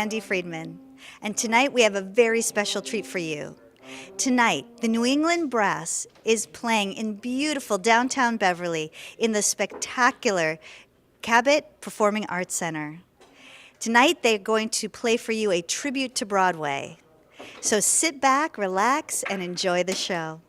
Andy Friedman, and tonight we have a very special treat for you. Tonight, the New England Brass is playing in beautiful downtown Beverly in the spectacular Cabot Performing Arts Center. Tonight, they're going to play for you a tribute to Broadway. So sit back, relax, and enjoy the show.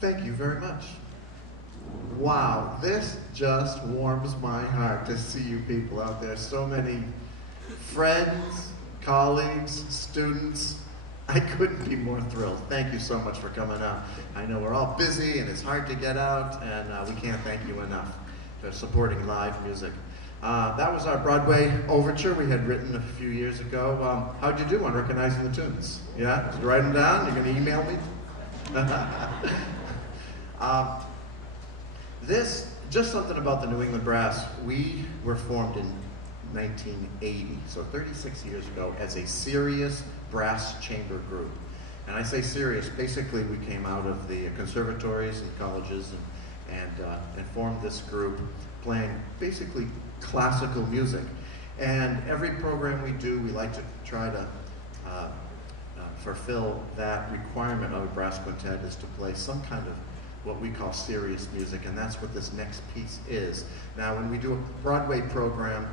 Thank you very much. Wow, this just warms my heart to see you people out there. So many friends, colleagues, students. I couldn't be more thrilled. Thank you so much for coming out. I know we're all busy and it's hard to get out, and we can't thank you enough for supporting live music. That was our Broadway overture we had written a few years ago. How'd you do on recognizing the tunes? Yeah? Did you write them down? You're going to email me? Just something about the New England Brass. We were formed in 1980, so 36 years ago, as a serious brass chamber group. And I say serious, basically we came out of the conservatories and colleges and formed this group playing basically classical music. And every program we do, we like to try to fulfill that requirement of a brass quintet, is to play some kind of what we call serious music, and that's what this next piece is. Now, when we do a Broadway program,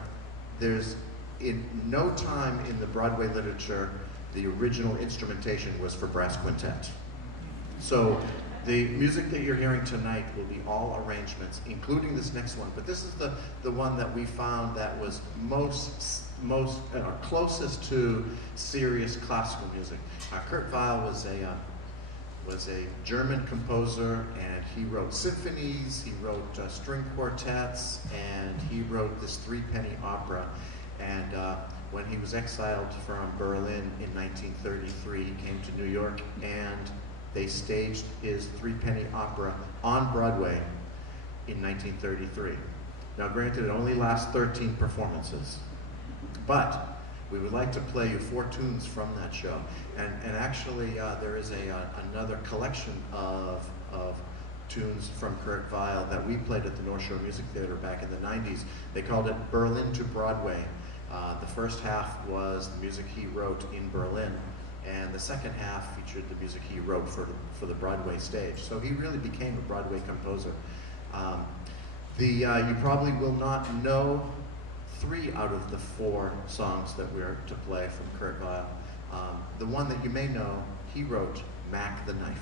there's in no time in the Broadway literature the original instrumentation was for brass quintet. So the music that you're hearing tonight will be all arrangements, including this next one. But this is the one that we found that was most closest to serious classical music. Kurt Weill was a German composer, and he wrote symphonies, he wrote string quartets, and he wrote this three-penny opera. And when he was exiled from Berlin in 1933, he came to New York, and they staged his three-penny opera on Broadway in 1933. Now granted, it only lasts 13 performances, but we would like to play you 4 tunes from that show. And actually, there is another collection of tunes from Kurt Weill that we played at the North Shore Music Theater back in the 90s. They called it Berlin to Broadway. The first half was the music he wrote in Berlin, and the second half featured the music he wrote for the Broadway stage. So he really became a Broadway composer. You probably will not know 3 out of the 4 songs that we're to play from Kurt Weill. The one that you may know, he wrote Mac the Knife.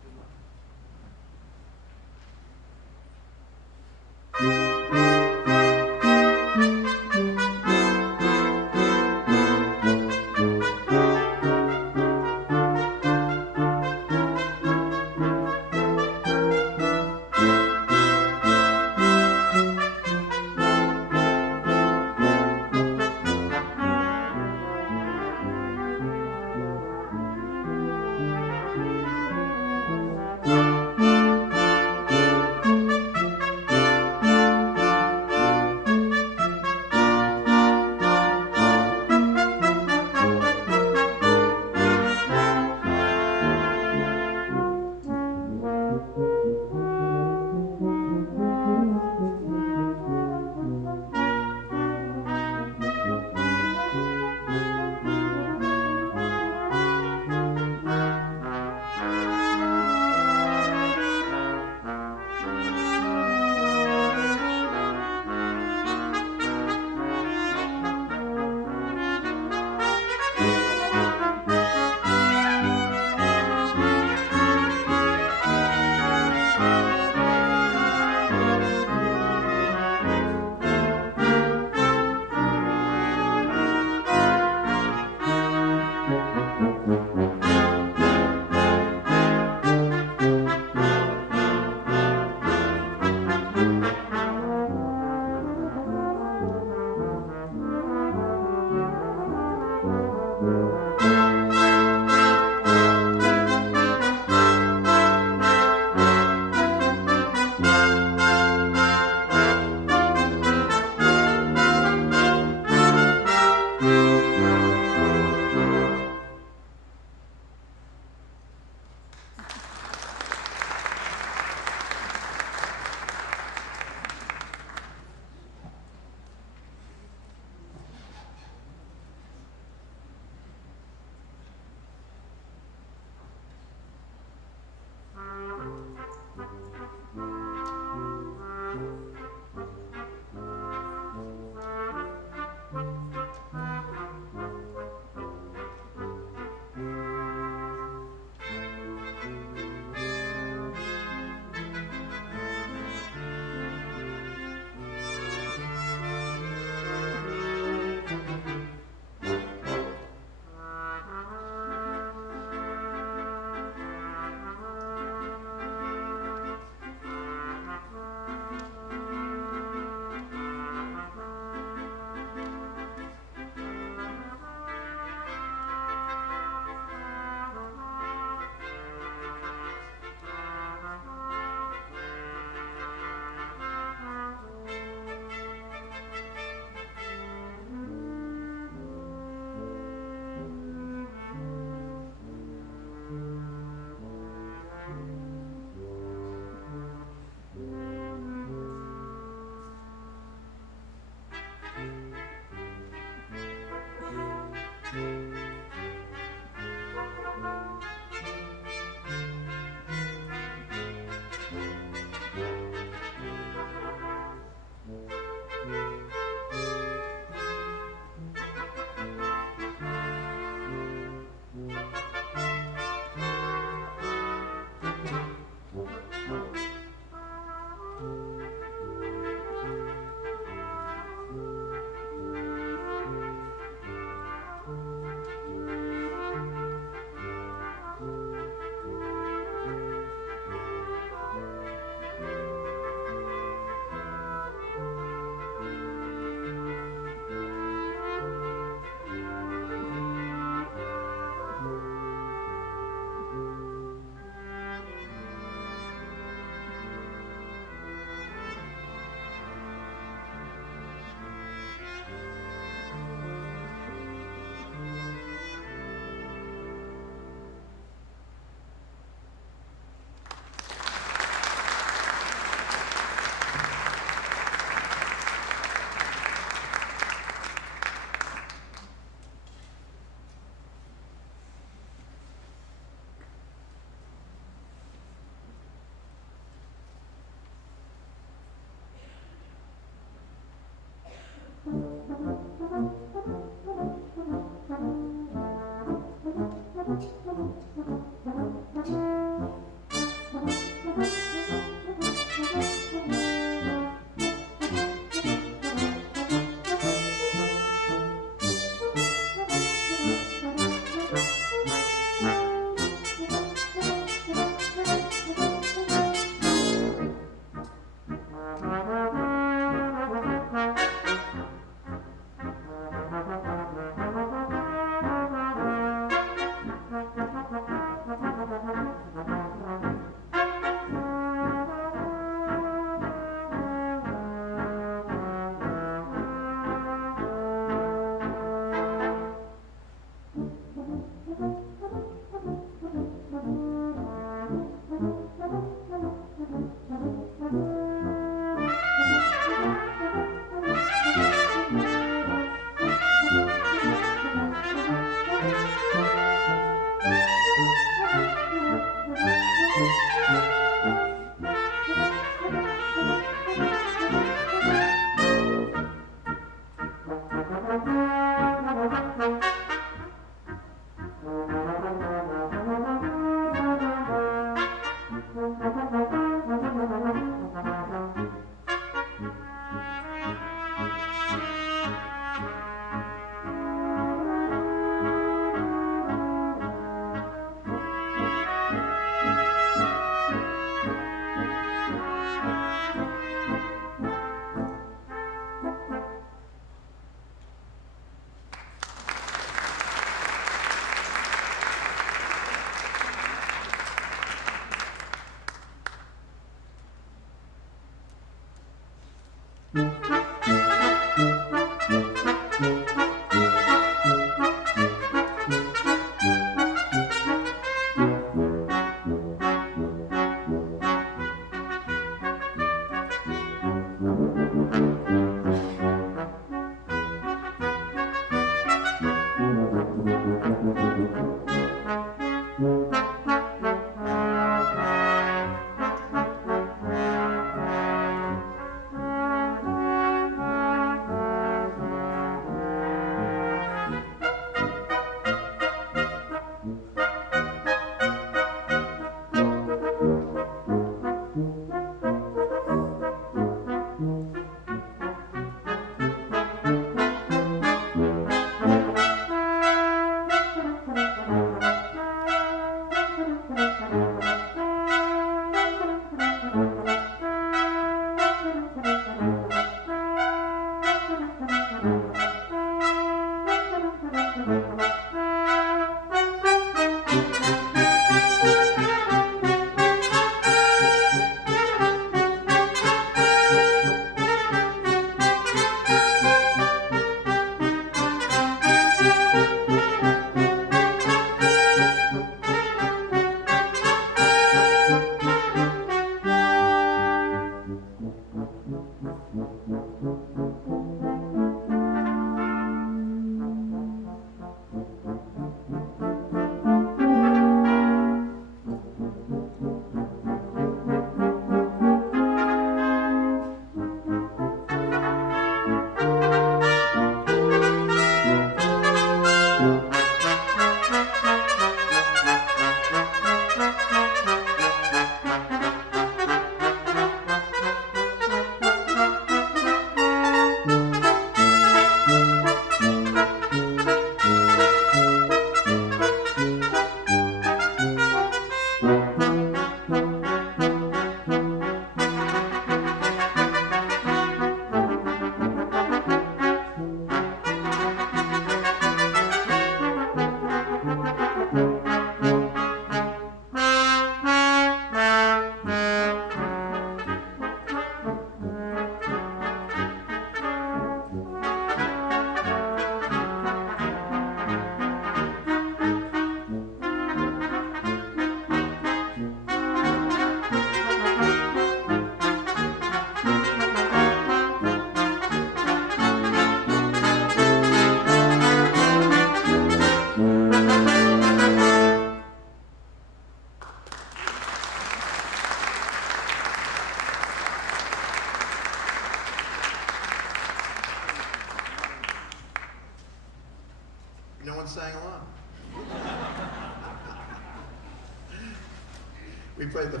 We played the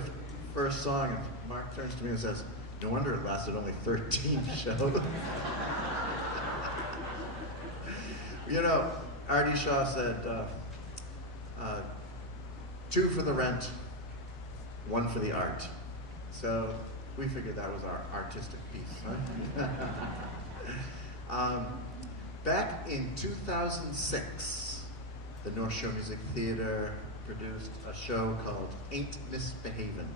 first song, and Mark turns to me and says, "No wonder it lasted only 13 shows." You know, Artie Shaw said, 2 for the rent, 1 for the art. So we figured that was our artistic piece, right? Back in 2006, the North Shore Music Theater produced a show called Ain't Misbehavin'.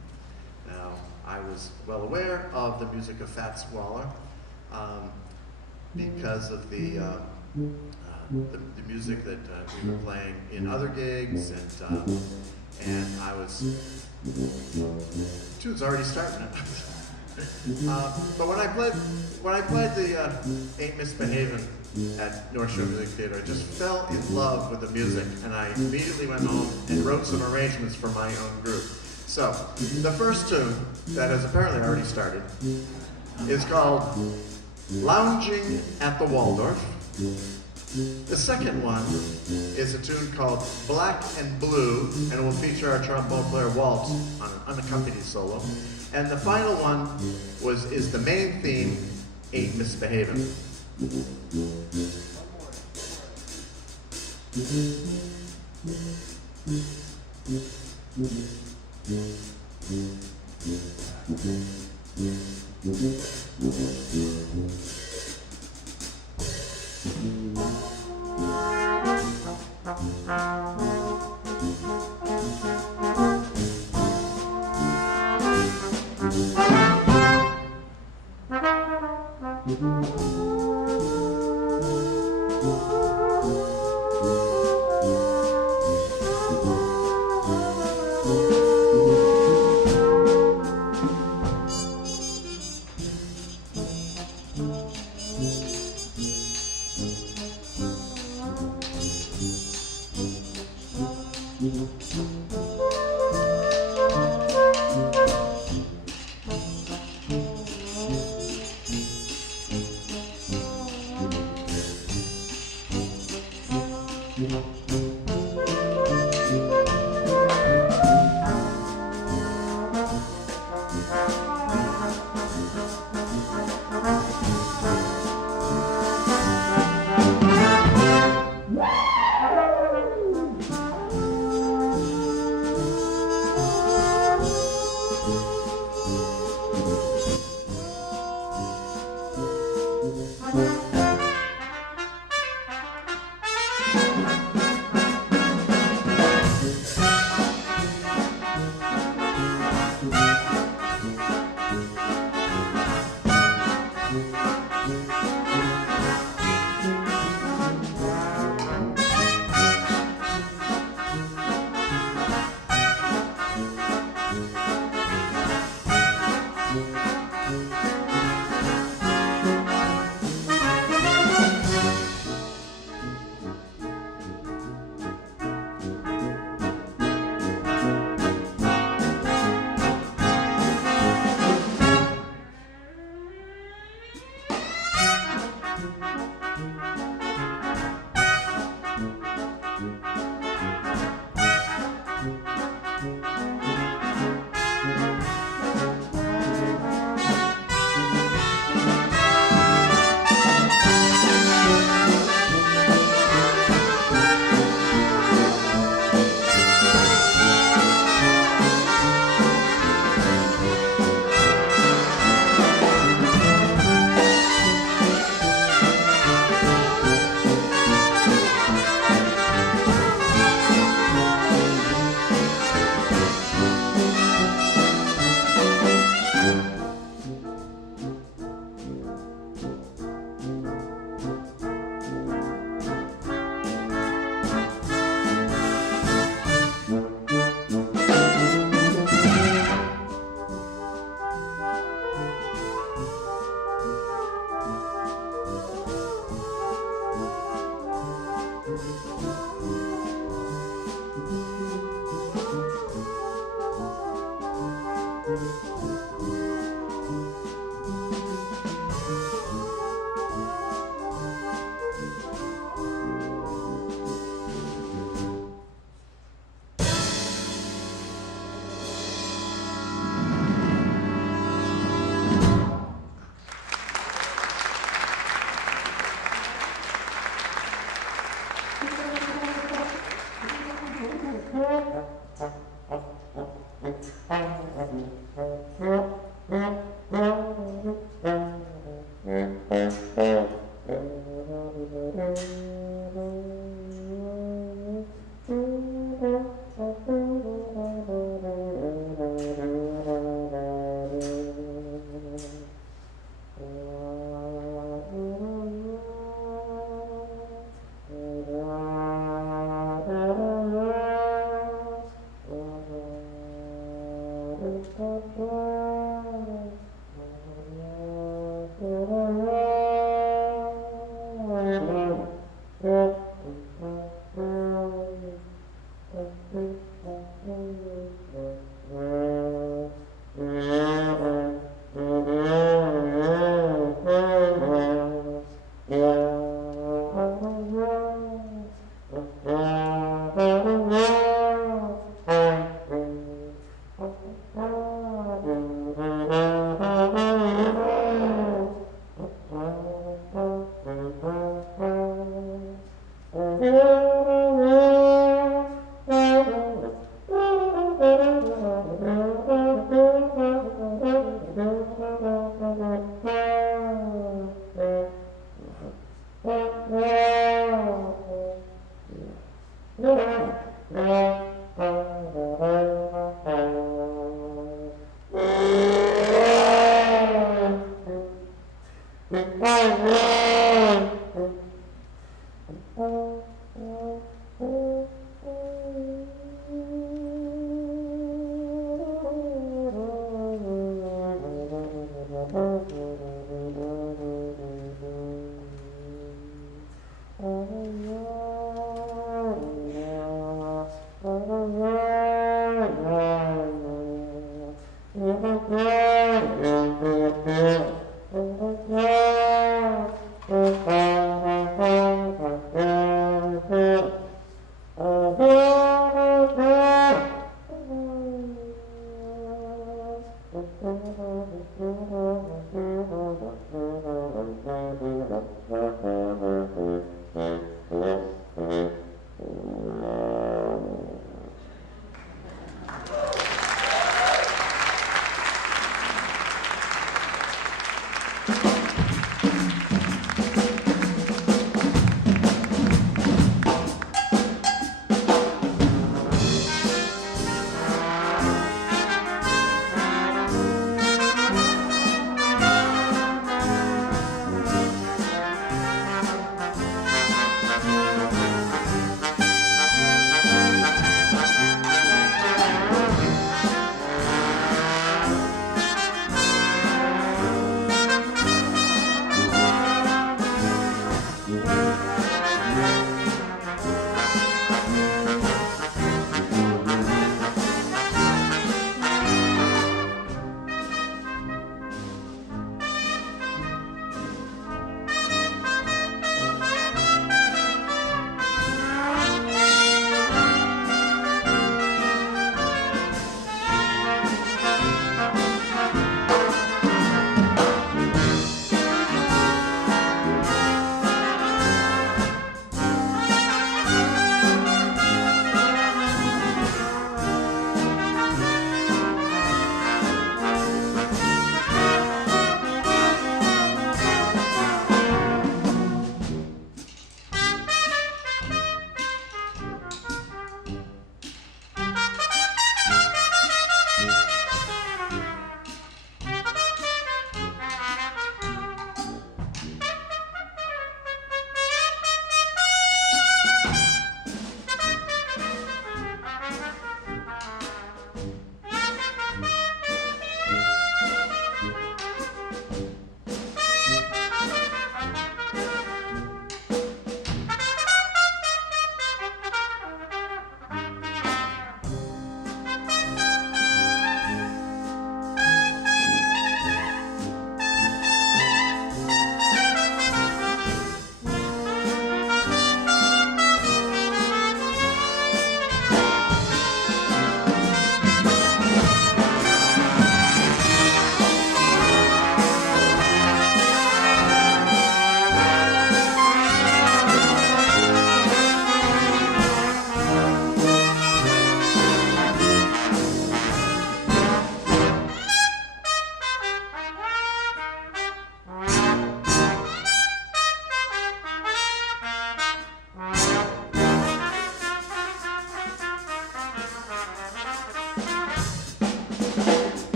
Now, I was well aware of the music of Fat Squalor because of the music that we were playing in other gigs, and I was, tune's already starting. But when I played the Ain't Misbehavin' at North Shore Music Theater, I just fell in love with the music, and I immediately went home and wrote some arrangements for my own group. So, the first tune that has apparently already started is called Lounging at the Waldorf. The second one is a tune called Black and Blue, and it will feature our trombone player Walt on an unaccompanied solo. And the final one is the main theme, Ain't Misbehavin'.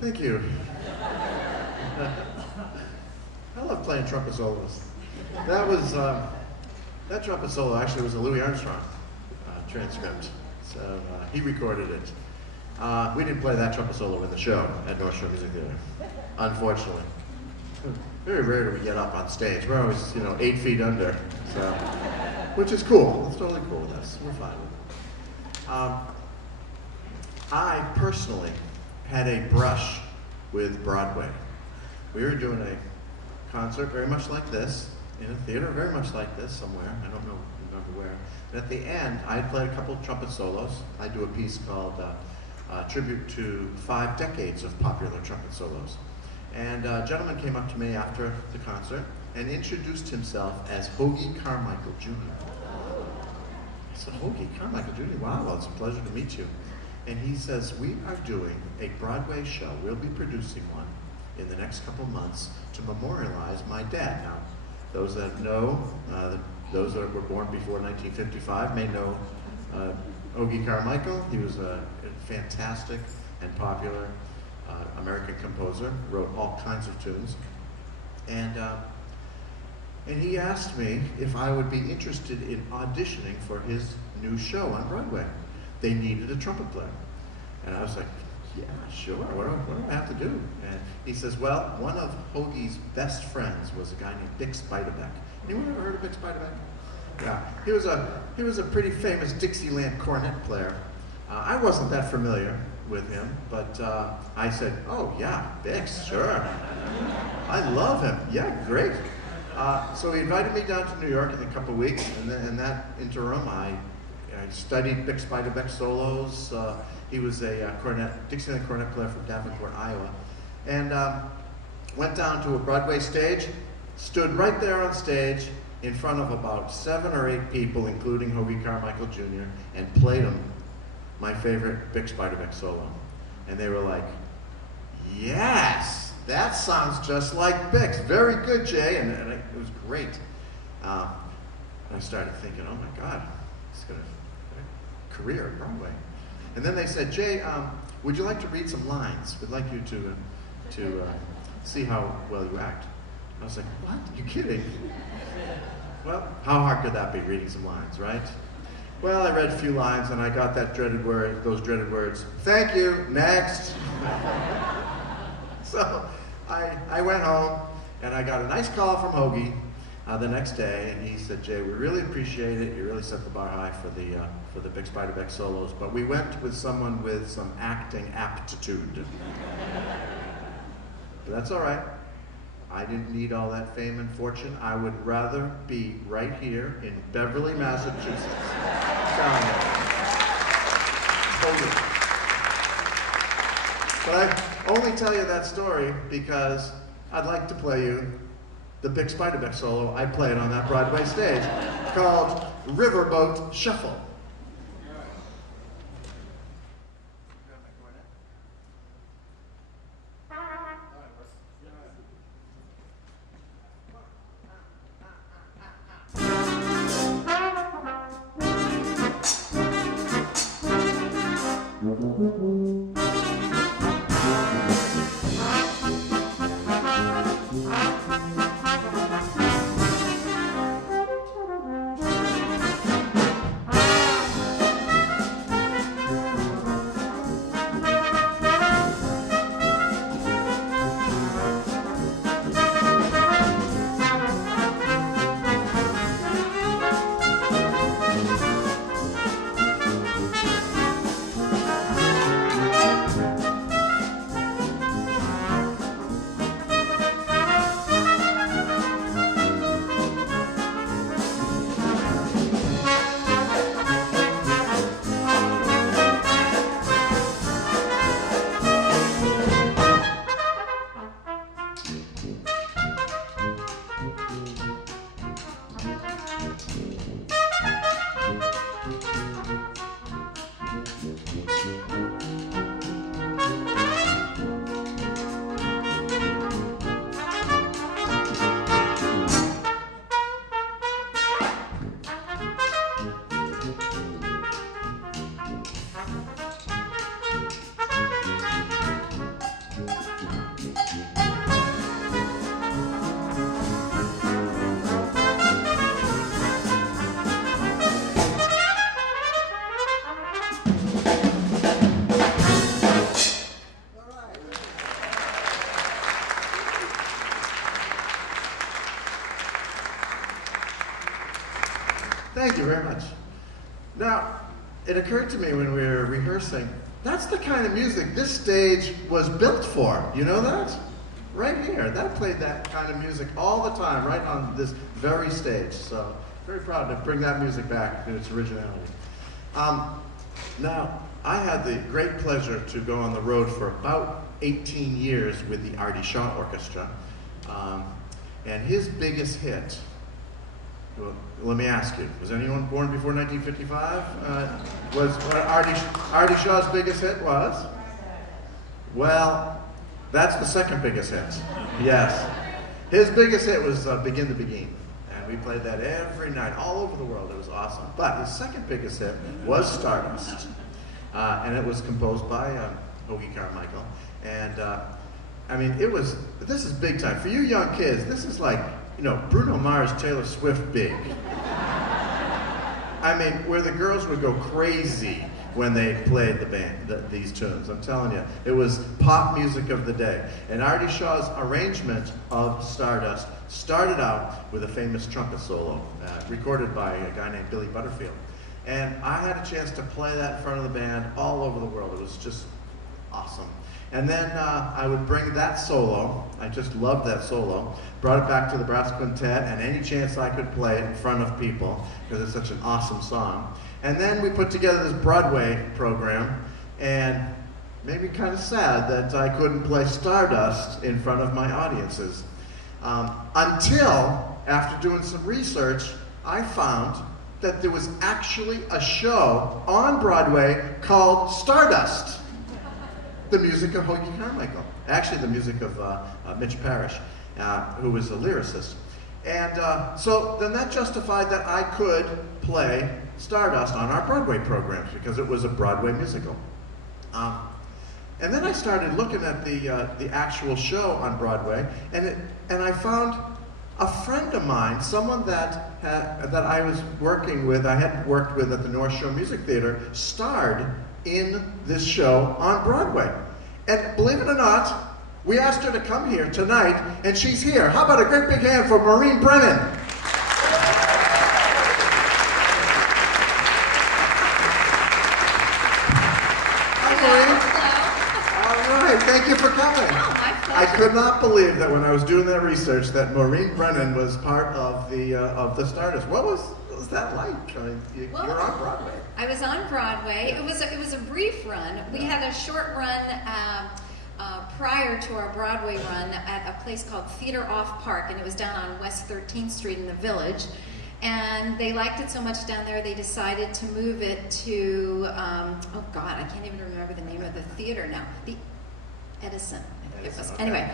Thank you. I love playing trumpet solos. That trumpet solo actually was a Louis Armstrong transcript, so he recorded it. We didn't play that trumpet solo in the show at North Shore Music Theater, unfortunately. Very rare do we get up on stage. We're always, 8 feet under, so, which is cool. It's totally cool with us. We're fine with it. I personally had a brush with Broadway. We were doing a concert very much like this, in a theater very much like this somewhere. I don't remember where. And at the end, I had played a couple of trumpet solos. I do a piece called Tribute to 5 Decades of Popular Trumpet Solos. And a gentleman came up to me after the concert and introduced himself as Hoagie Carmichael Jr. I said, Hoagie Carmichael Jr., wow, well, it's a pleasure to meet you. And he says, we are doing a Broadway show. We'll be producing one in the next couple months to memorialize my dad. Now, those that know, those that were born before 1955 may know Hoagie Carmichael. He was a fantastic and popular American composer, wrote all kinds of tunes. And he asked me if I would be interested in auditioning for his new show on Broadway. They needed a trumpet player. And I was like, yeah, sure, what do I have to do? And he says, well, one of Hoagie's best friends was a guy named Bix Beiderbecke. Anyone ever heard of Bix Beiderbecke? Yeah, he was a pretty famous Dixieland cornet player. I wasn't that familiar with him, but I said, oh yeah, Bix, sure. I love him, yeah, great. So he invited me down to New York in a couple of weeks, and then in that interim, I studied Bix Beiderbecke solos. He was a Dixieland cornet player from Davenport, Iowa, and went down to a Broadway stage, stood right there on stage in front of about 7 or 8 people, including Hoagie Carmichael Jr., and played them my favorite Bix Beiderbecke solo. And they were like, yes, that sounds just like Bix. Very good, Jay. And it was great. And I started thinking, oh my God, it's going to a career at Broadway. And then they said, Jay, would you like to read some lines? We'd like you to see how well you act. I was like, what? Are you kidding? Well, how hard could that be, reading some lines, right? Well, I read a few lines and I got those dreaded words, thank you, next. So I went home and I got a nice call from Hoagie the next day, and he said, Jay, we really appreciate it. You really set the bar high for the Bix Beiderbecke solos, but we went with someone with some acting aptitude. But that's all right. I didn't need all that fame and fortune. I would rather be right here in Beverly, Massachusetts. Telling you. Totally. But I only tell you that story because I'd like to play you the Bix Beiderbecke solo I played on that Broadway stage called Riverboat Shuffle. very much. Now, it occurred to me when we were rehearsing, that's the kind of music this stage was built for. You know that? Right here. That played that kind of music all the time, right on this very stage. So, very proud to bring that music back to its originality. Now, I had the great pleasure to go on the road for about 18 years with the Artie Shaw Orchestra. And his biggest hit, well, let me ask you, was anyone born before 1955? Was Artie Shaw's biggest hit was? Well, that's the second biggest hit. Yes. His biggest hit was Begin to Begin. And we played that every night, all over the world. It was awesome. But his second biggest hit was Stardust. And it was composed by Hoagie Carmichael. And I mean, this is big time. For you young kids, this is like, you know, Bruno Mars, Taylor Swift big. I mean, where the girls would go crazy when they played these tunes. I'm telling you, it was pop music of the day. And Artie Shaw's arrangement of Stardust started out with a famous trumpet solo, recorded by a guy named Billy Butterfield. And I had a chance to play that in front of the band all over the world. It was just awesome. And then I would bring that solo, I just loved that solo, brought it back to the brass quintet, and any chance I could play it in front of people, because it's such an awesome song. And then we put together this Broadway program, and made me kind of sad that I couldn't play Stardust in front of my audiences. Until, after doing some research, I found that there was actually a show on Broadway called Stardust. The music of Hoagie Carmichael. Actually, the music of Mitch Parrish, who was a lyricist. And so then that justified that I could play Stardust on our Broadway programs because it was a Broadway musical. And then I started looking at the actual show on Broadway, and I found a friend of mine, someone that I was working with, I had worked with at the North Shore Music Theater, starred in this show on Broadway. And believe it or not, we asked her to come here tonight, and she's here. How about a great big hand for Maureen Brennan? Hi, Maureen. Hello. All right, thank you for coming. Oh, my pleasure. I could not believe that when I was doing that research that Maureen Brennan was part of the Stardust. What was that like? I mean, you were on Broadway. I was on Broadway. It was a brief run. We had a short run prior to our Broadway run at a place called Theater Off Park, and it was down on West 13th Street in the Village. And they liked it so much down there, they decided to move it to, oh God, I can't even remember the name of the theater now. The Edison. It was. Okay. Anyway,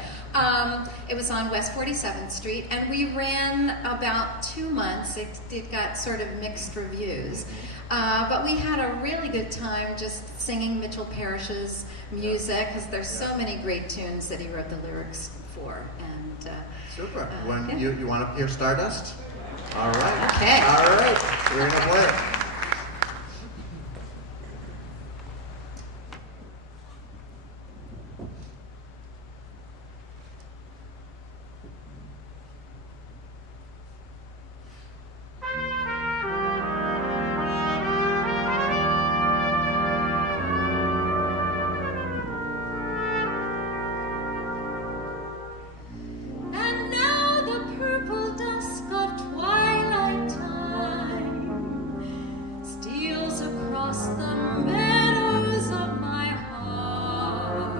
it was on West 47th Street, and we ran about 2 months. It got sort of mixed reviews, but we had a really good time just singing Mitchell Parrish's music, because there's so many great tunes that he wrote the lyrics for. And Super. yeah. You want to hear Stardust? All right. Okay. All right. We're gonna play it. And now the purple dusk of twilight time steals across the meadows of my heart.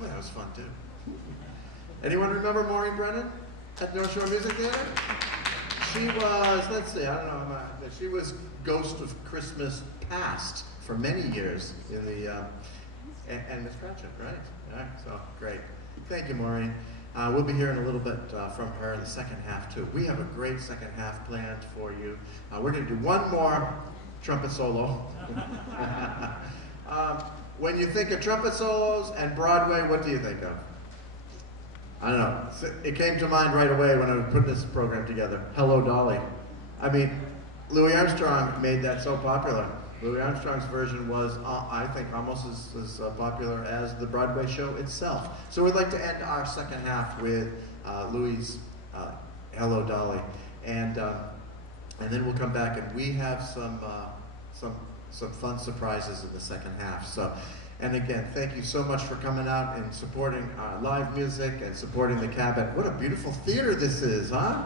Well, that was fun too. Anyone remember Maureen Brennan at North Shore Music Theater? She was, let's see, I don't know, she was Ghost of Christmas Past for many years in the, and Miss Cratchit, right? All right, so great. Thank you, Maureen. We'll be hearing a little bit from her in the second half too. We have a great second half planned for you. We're going to do one more trumpet solo. When you think of trumpet solos and Broadway, what do you think of? I don't know. It came to mind right away when I was putting this program together. Hello, Dolly. I mean, Louis Armstrong made that so popular. Louis Armstrong's version was, I think, almost as popular as the Broadway show itself. So we'd like to end our second half with Louis' Hello, Dolly. And then we'll come back and we have some fun surprises in the second half. So, and again, thank you so much for coming out and supporting live music and supporting the Cabot. What a beautiful theater this is, huh?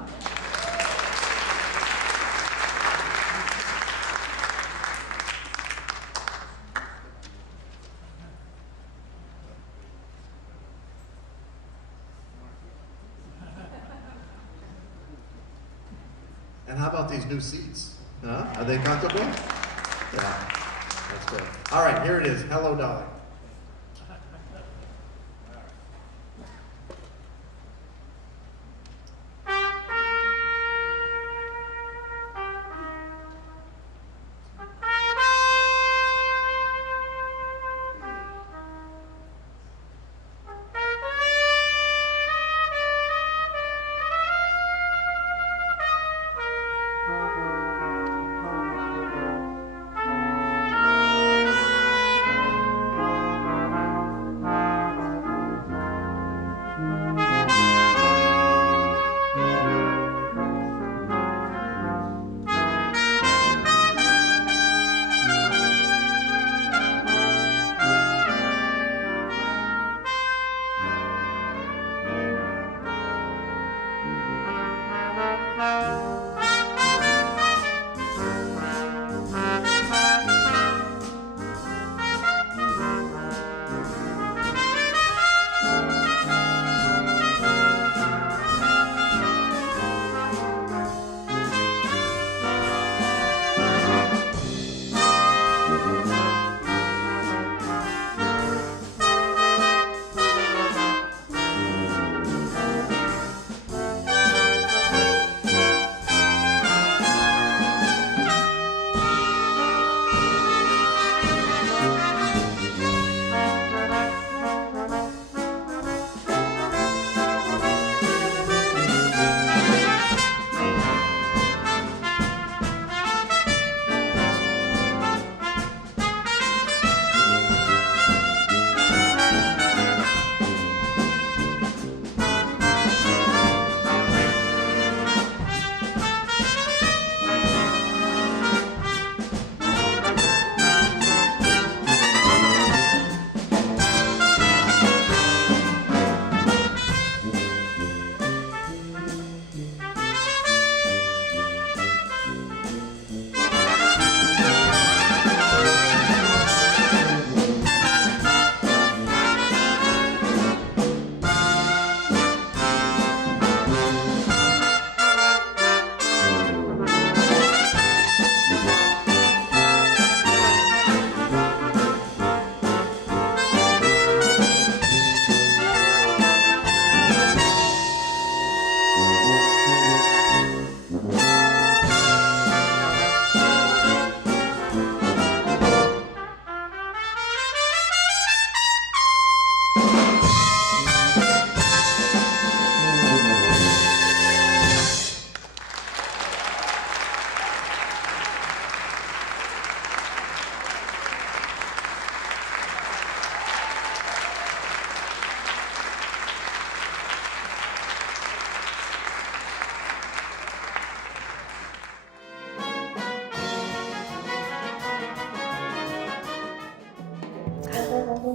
And how about these new seats? Huh? Are they comfortable? Yeah, that's good. All right, here it is. Hello, Dolly.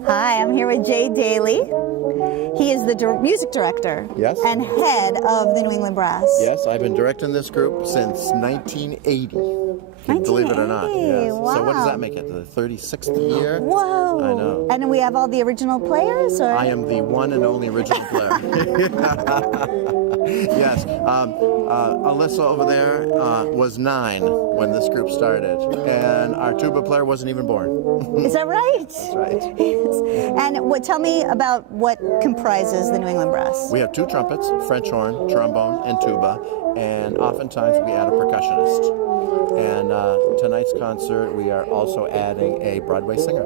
Hi, I'm here with Jay Daly. He is the music director Yes. and head of the New England Brass. Yes, I've been directing this group since 1980. Can you believe it or not? 1980, Yes. So what does wow. that make it? The 36th year? Whoa! I know. And we have all the original players, or? I am the one and only original player. Yes. Alyssa over there was 9 when this group started, and our tuba player wasn't even born. Is that right? That's right. Yes. And tell me about what comprises the New England Brass. We have 2 trumpets, French horn, trombone, and tuba, and oftentimes we add a percussionist. And tonight's concert, we are also adding a Broadway singer.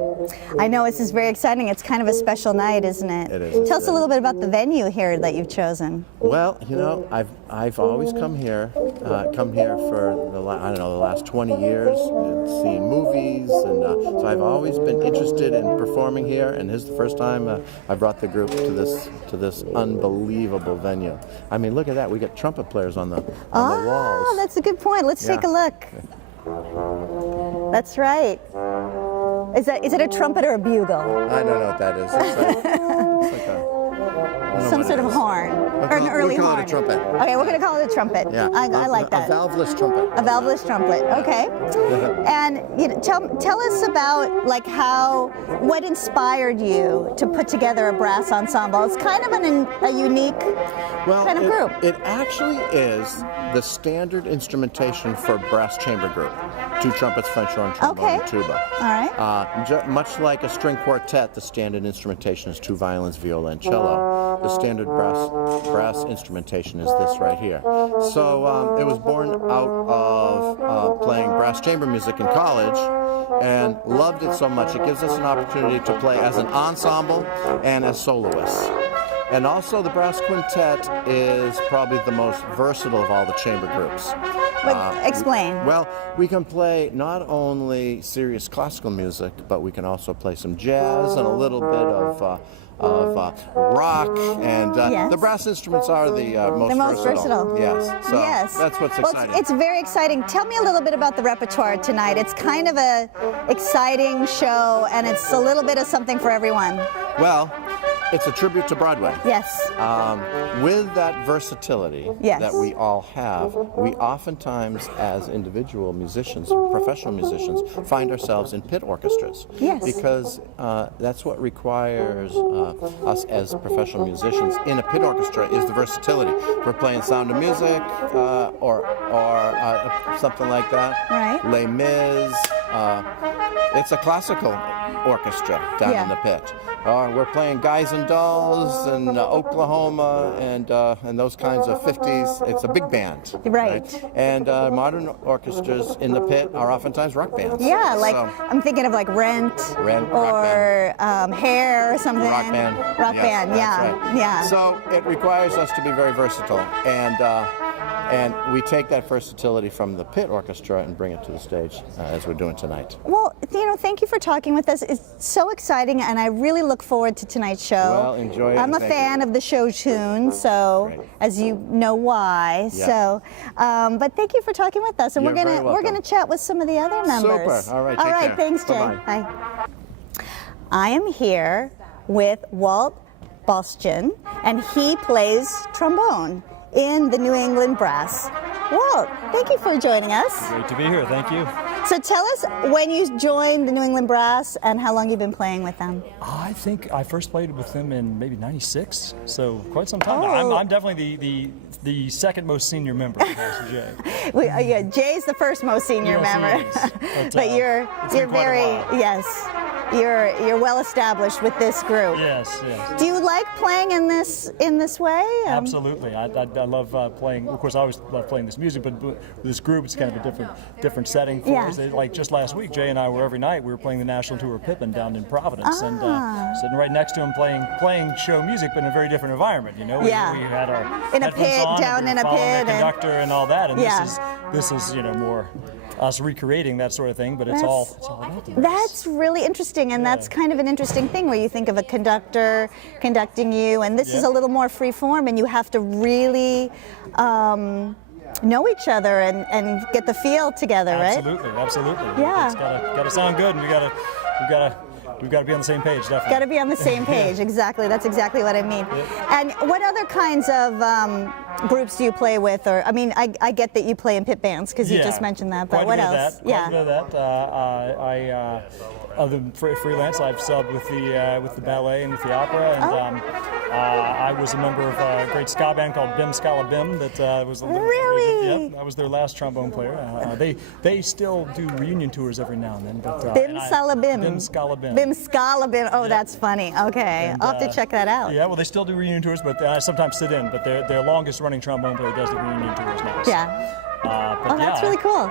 I know this is very exciting. It's kind of a special night, isn't it? It is. Tell us a little bit about the venue here that you've chosen. Well, you know, I've always come here for the last 20 years, and seen movies, and so I've always been interested in performing here. And this is the first time I brought the group to this unbelievable venue. I mean, look at that! We got trumpet players on the walls. Oh, that's a good point. Let's take a look. That's right. Is it a trumpet or a bugle? I don't know what that is. It's like Some sort of horn or an early we'll call horn. it a trumpet. Okay, we're going to call it a trumpet. Yeah, I like that. A valveless trumpet. A valveless trumpet. Okay. And tell us about what inspired you to put together a brass ensemble. It's kind of a unique kind of group. It actually is the standard instrumentation for brass chamber group. 2 trumpets, French horn, trombone, and tuba. All right. Much like a string quartet, the standard instrumentation is 2 violins, viola, and cello. The standard brass instrumentation is this right here. So it was born out of playing brass chamber music in college, and loved it so much. It gives us an opportunity to play as an ensemble and as soloists. And also the brass quintet is probably the most versatile of all the chamber groups. Explain. Well, we can play not only serious classical music, but we can also play some jazz and a little bit of rock, and Yes. the brass instruments are the most versatile. Yes, so Yes. that's what's Well, exciting. it's very exciting. Tell me a little bit about the repertoire tonight. It's kind of a exciting show, and it's a little bit of something for everyone. Well, it's a tribute to Broadway. Yes. With that versatility Yes. that we all have, we oftentimes, as individual musicians, professional musicians, find ourselves in pit orchestras. Yes. Because that's what requires us as professional musicians in a pit orchestra is the versatility. We're playing Sound of Music or something like that. Right. Les Mis. It's a classical orchestra down in the pit. We're playing Guys and Dolls and Oklahoma and those kinds of 50s. It's a big band. Right. And modern orchestras in the pit are oftentimes rock bands. Yeah, like So, I'm thinking of like Rent, Rent, or Hair or something. rock band. Rock Yes, band, that's yeah, right. yeah. So it requires us to be very versatile, and we take that versatility from the pit orchestra and bring it to the stage as we're doing tonight. Well, thank you for talking with us. It's so exciting, and I really look forward to tonight's show. Well, enjoy it. I'm a and thank fan you. of the show tune, so Great. as you know why. Yeah. So, but thank you for talking with us, and You're very we're gonna welcome. chat with some of the other members. Super. All right, All take right. care. Thanks, Jay. Bye-bye. Bye. I am here with Walt Bastian, and he plays trombone in the New England Brass. Walt, thank you for joining us. Great to be here, thank you. So tell us when you joined the New England Brass and how long you've been playing with them. I think I first played with them in maybe '96, so quite some time. now. Oh. I'm definitely the second most senior member of Master Jay. Yeah, Jay's the first most senior Yes, he member, is. but you're it's been quite a very while. yes, you're well established with this group. Yes, yes. Do you like playing in this way? Absolutely. I love playing. Of course, I always love playing this music, but with this group, it's kind of a different setting for Yeah. us. Like just last week, Jay and I were every night. We were playing the national tour of Pippin down in Providence, and sitting right next to him playing show music, but in a very different environment. You know, we had our In a headphones pit, on, down and we in were a following pit, the and- conductor and all that. And Yeah. this is more us recreating that sort of thing, but it's all about the That's really interesting, and that's kind of an interesting thing where you think of a conductor conducting you, and this is Yeah. a little more free form, and you have to really know each other and get the feel together, right? Absolutely. Yeah. It's gotta sound good, and we gotta we've got to be on the same page, definitely. Got to be on the same page. Exactly. That's exactly what I mean. And what other kinds of groups do you play with? Or I mean, I get that you play in pit bands because you just mentioned that. But what else? Quite a bit of that. Other than freelance, I've subbed with the ballet and with the opera, and I was a member of a great ska band called Bim Scala Bim. That was really. Yep, I was their last trombone player. They still do reunion tours every now and then. But Bim Scala Bim. Bim Scala Bim. Bim Scala Bim. Oh, that's funny. Okay, And, I'll have to check that out. Yeah, well, they still do reunion tours, but I sometimes sit in. But their longest running trombone player does the reunion tours now. Yeah. But that's really cool.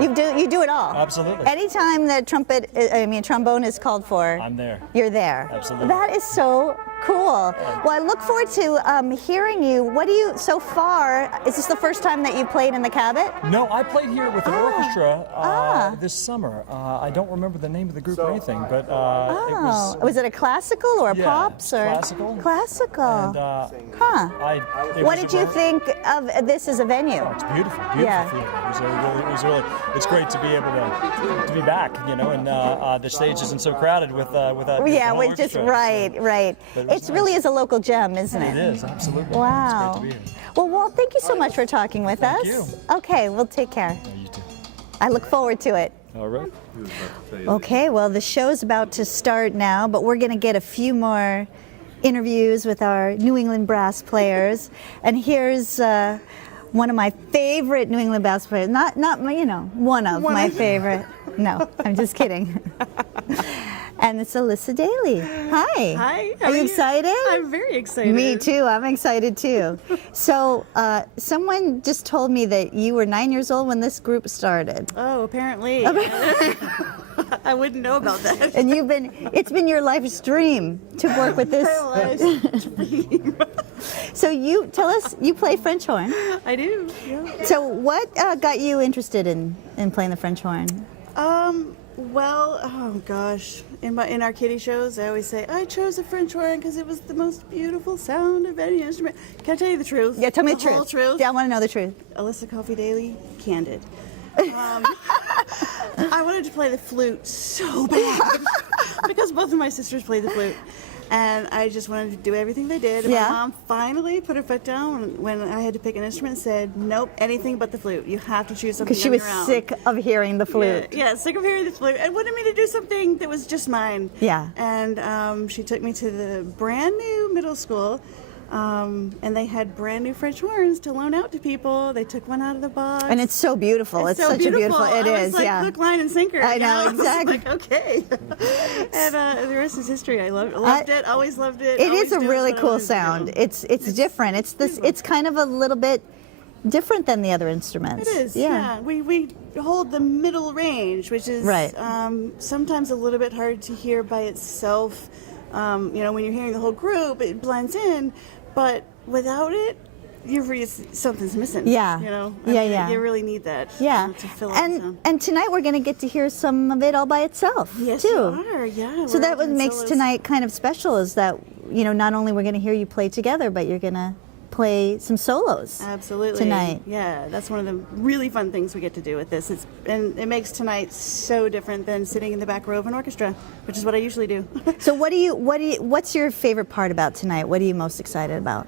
You do it all. Absolutely. Anytime the trombone is called for, I'm there. You're there. Absolutely. That is so cool. Well, I look forward to hearing you. What do you, so far, is this the first time that you played in the Cabot? No, I played here with an orchestra this summer. I don't remember the name of the group or anything, but was it a classical or a pops? Or classical. Classical. And, what did you think of this as a venue? Oh, it's beautiful, theater. It was really, it's great to be able to be back, and the stage isn't so crowded with that. With just right. It really is a local gem, isn't it? It is, absolutely. Wow. It's great to be here. Well, Walt, thank you so much for talking with us. Thank you. Okay, well, take care. You too. I look forward to it. All right. Okay, well, the show's about to start now, but we're going to get a few more interviews with our New England brass players. And here's one of my favorite New England brass players. Not one of my favorite. No, I'm just kidding. And it's Alyssa Daly. Hi. Hi. Are you excited? I'm very excited. Me too. I'm excited too. So, someone just told me that you were 9 years old when this group started. Oh, apparently. I wouldn't know about that. And it's been your life's dream to work with this. My life's dream. So you tell us, you play French horn. I do. Yeah. So what got you interested in playing the French horn? Well, oh gosh, in our kiddie shows, I always say I chose a French horn because it was the most beautiful sound of any instrument. Can I tell you the truth? Yeah, tell me the truth. Whole truth. Yeah, I want to know the truth. Alyssa Coffee Daly, candid. I wanted to play the flute so bad because both of my sisters played the flute. And I just wanted to do everything they did. And my mom finally put her foot down when I had to pick an instrument and said, nope, anything but the flute. You have to choose something Because she was sick of hearing the flute. Yeah, sick of hearing the flute and wanted me to do something that was just mine. Yeah. And she took me to the brand new middle school. And they had brand new French horns to loan out to people. They took one out of the box. And it's so beautiful. It's so such beautiful. a beautiful, It is, like, hook, line, and sinker. I know, exactly. I was like, okay. And the rest is history. I loved it, always loved it. It is a really cool sound. It's different. It's kind of a little bit different than the other instruments. It is, yeah. We hold the middle range, which is sometimes a little bit hard to hear by itself. When you're hearing the whole group, it blends in. But without it, something's missing. Yeah. You really need that. Yeah. To fill out the sound. And tonight we're going to get to hear some of it all by itself. Yes, too. you are. Yeah. So that what makes tonight kind of special is that not only we're going to hear you play together, but you're going to play some solos. Absolutely. Tonight. Yeah, that's one of the really fun things we get to do with this. And it makes tonight so different than sitting in the back row of an orchestra, which is what I usually do. So what's your favorite part about tonight? What are you most excited about?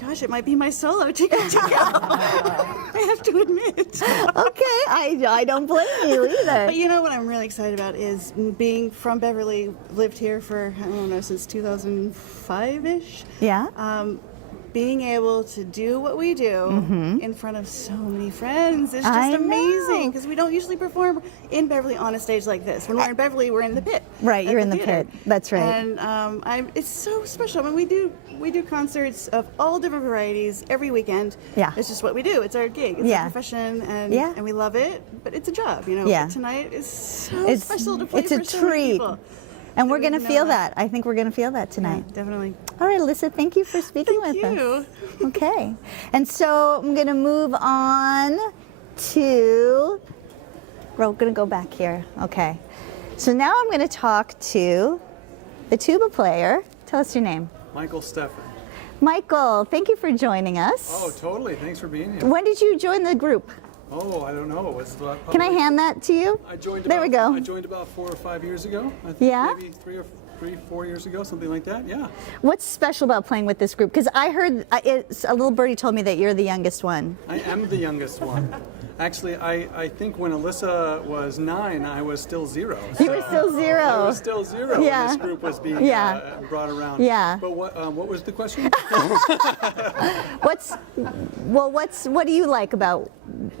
Gosh, it might be my solo ticket to go. I have to admit. Okay, I don't blame you either. But what I'm really excited about is being from Beverly, lived here for, I don't know, since 2005-ish. Yeah. Being able to do what we do in front of so many friends is just amazing, because we don't usually perform in Beverly on a stage like this. When we're in Beverly, we're in the pit. Right, you're in the pit. That's right. And it's so special. I mean, we do concerts of all different varieties every weekend. Yeah. It's just what we do. It's our gig. It's our profession, and we love it. But it's a job, Yeah. But tonight is so special to play for so many people. And we're going to feel that. I think we're going to feel that tonight. Yeah, definitely. All right, Alyssa, thank you for speaking with us. Thank you. Okay. And so I'm going to move on to, we're going to go back here. Okay. So now I'm going to talk to the tuba player. Tell us your name. Michael Steffen. Michael, thank you for joining us. Oh, totally. Thanks for being here. When did you join the group? Oh, I don't know. It's Can I hand that to you? I joined. There we go. I joined about 4 or 5 years ago. I think Yeah? maybe 4 years ago, something like that. Yeah. What's special about playing with this group? Because I heard a little birdie told me that you're the youngest one. I am the youngest one. Actually, I think when Alyssa was 9, I was still 0. You were still 0. I was still 0 Yeah. when this group was being Yeah. brought around. Yeah. But what was the question? What do you like about,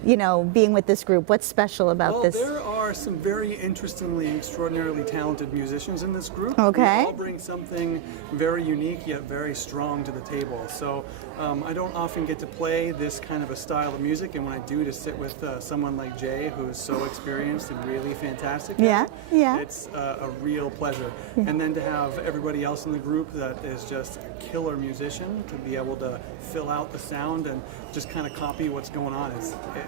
being with this group? What's special about Well, this? there are some very interestingly, extraordinarily talented musicians in this group. Okay. Who all bring something very unique yet very strong to the table. So I don't often get to play this kind of a style of music, and when I do, to sit with someone like Jay, who's so experienced and really fantastic. Yeah, yeah. It's a real pleasure. And then to have everybody else in the group that is just a killer musician, to be able to fill out the sound and just kind of copy what's going on.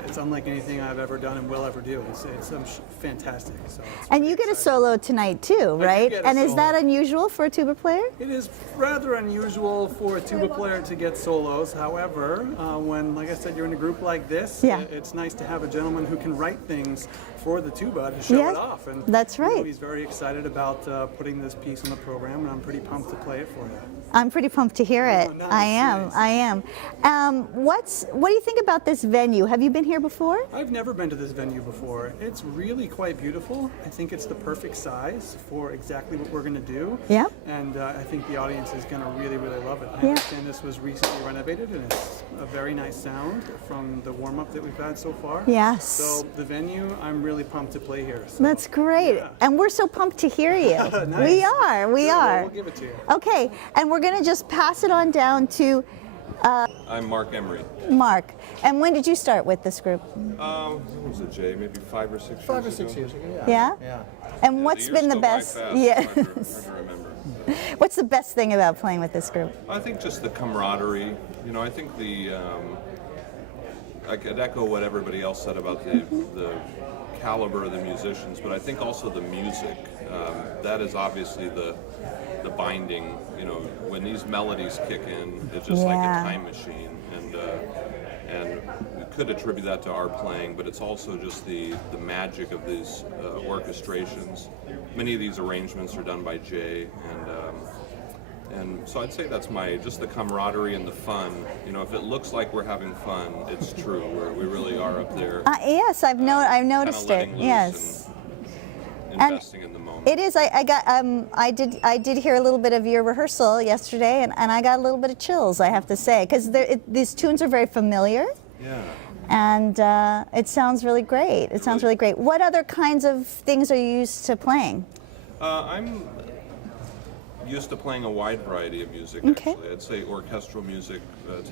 It's unlike anything I've ever done and will ever do. It's fantastic. So And you get a solo tonight too, right? get a And is solo. that unusual for a tuba player? it is rather unusual for a tuba player to get solos. However, when, like I said, you're in a group like this, Yeah. it's nice to have a gentleman who can write things for the tuba to show Yeah, it off. And that's right. He's very excited about putting this piece on the program, and I'm pretty pumped to play it for you. I'm pretty pumped to hear it. Oh, nice, I am. nice. I am. What do you think about this venue? Have you been here before? I've never been to this venue before. It's really quite beautiful. I think it's the perfect size for exactly what we're going to do. Yeah. And I think the audience is going to really, really love it. I Yeah. understand this was recently renovated, and it's a very nice sound from the warm-up that we've had so far. Yes. So the venue, I'm really pumped to play here. So. That's great. Yeah. And we're so pumped to hear you. Nice. We are. We Good, well, are. we'll give it to you. Okay. And we're going to just pass it on down to I'm Mark Emery. Mark. And when did you start with this group? What was it, Jay? Maybe 5 or 6 years 5 or 6 ago? years ago, Yeah? Yeah. And what's The years been the go by best? fast. Yeah. Hard to remember. What's the best thing about playing with this group? I think just the camaraderie. I think I could echo what everybody else said about the caliber of the musicians, but I think also the music. That is obviously the binding. When these melodies kick in, it's just like Yeah. a time machine, and we could attribute that to our playing, but it's also just the magic of these orchestrations. Many of these arrangements are done by Jay, and so I'd say that's just the camaraderie and the fun. If it looks like we're having fun, it's true. We really are up there. Yes, I've noticed it. letting loose Yes. and investing in the moment. It is. I did hear a little bit of your rehearsal yesterday, and I got a little bit of chills, I have to say, because these tunes are very familiar, Yeah. and it sounds really great. It sounds really great. What other kinds of things are you used to playing? I'm used to playing a wide variety of music, Okay. actually. I'd say orchestral music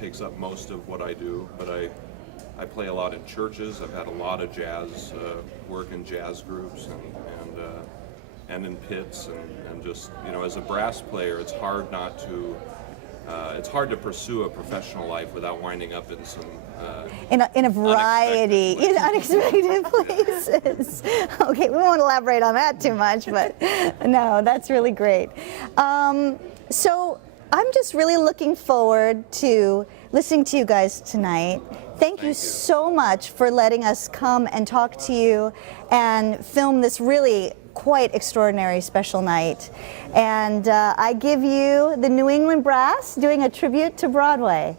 takes up most of what I do, but I play a lot in churches. I've had a lot of jazz work in jazz groups and in pits, and just, as a brass player, it's hard to pursue a professional life without winding up in some In a variety, in unexpected places. Okay, we won't elaborate on that too much, but no, that's really great. So I'm just really looking forward to listening to you guys tonight. Thank you so much for letting us come and talk to you and film this really quite extraordinary special night. And I give you the New England Brass doing a tribute to Broadway.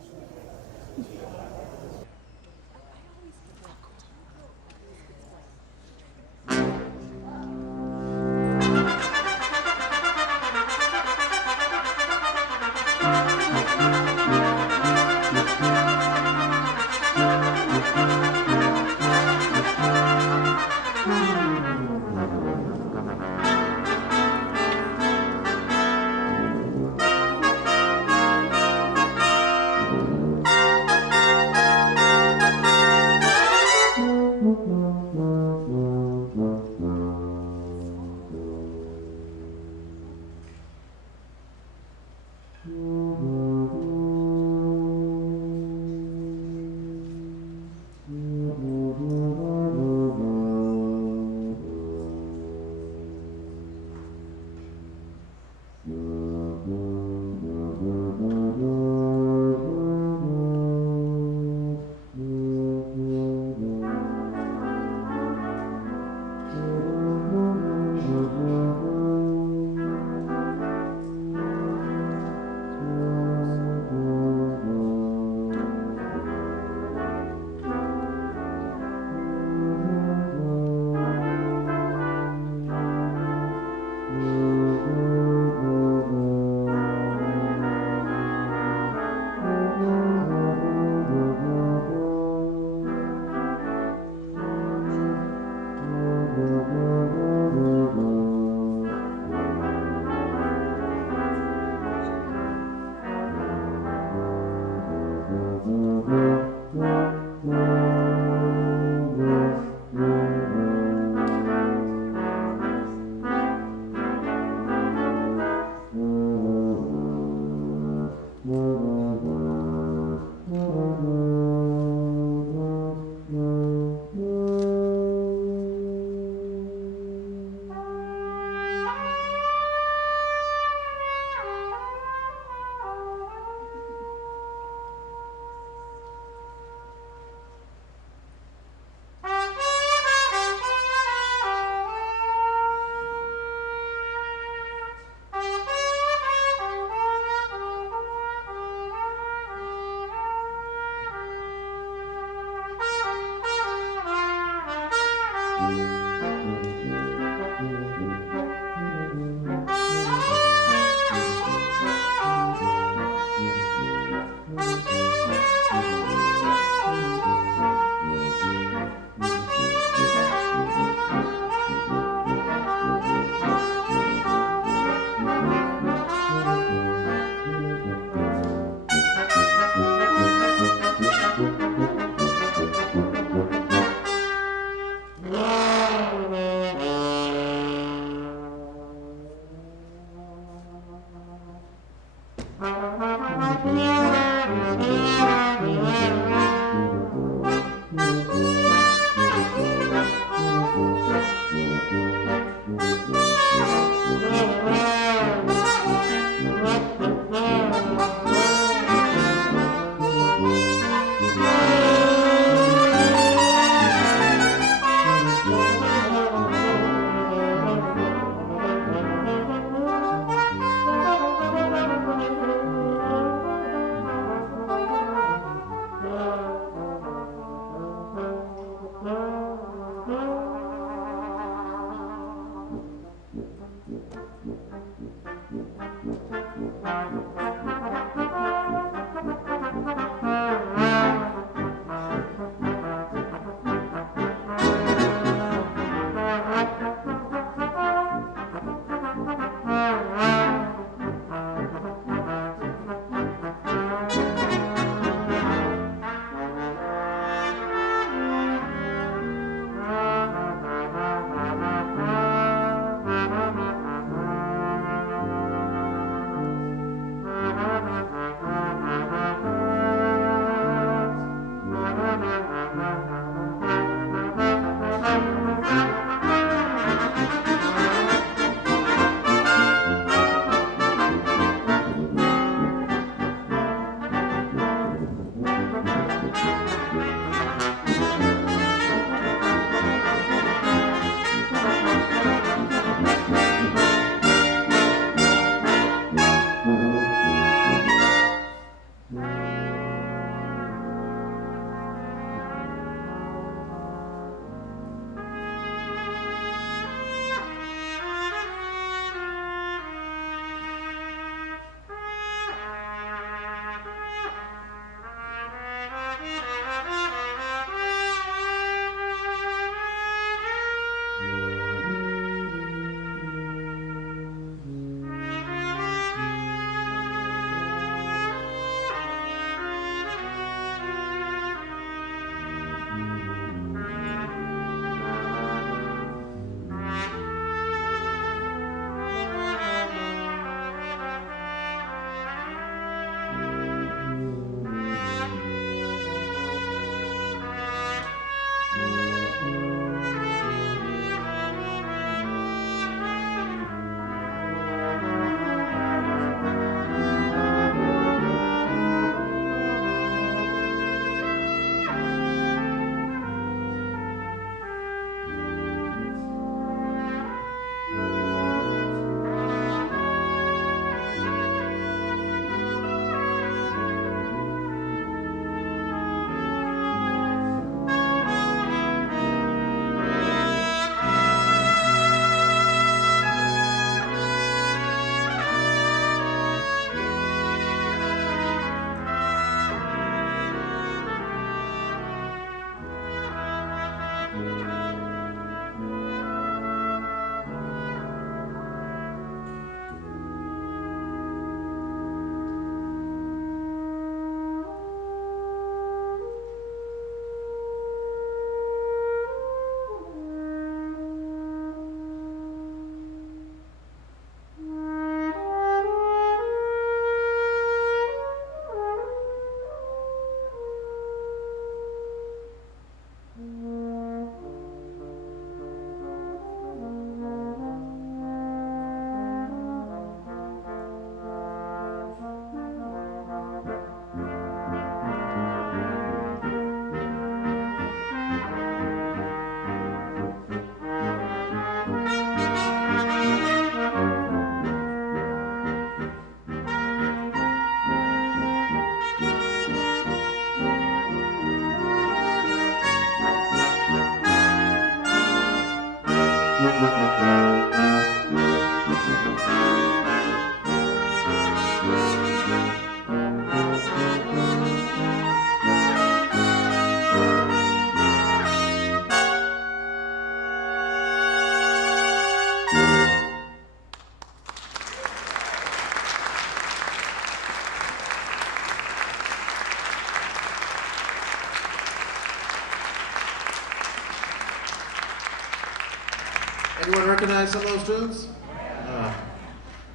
Anyone recognize some of those tunes?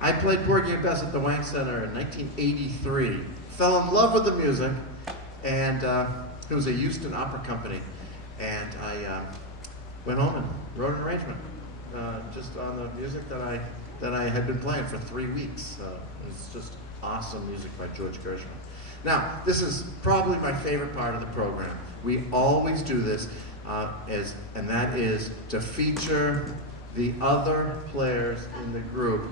I played Porgy and Bess at the Wank Center in 1983. Fell in love with the music, and it was a Houston opera company. And I went home and wrote an arrangement just on the music that I had been playing for 3 weeks. It's just awesome music by George Gershwin. Now, this is probably my favorite part of the program. We always do this, and that is to feature the other players in the group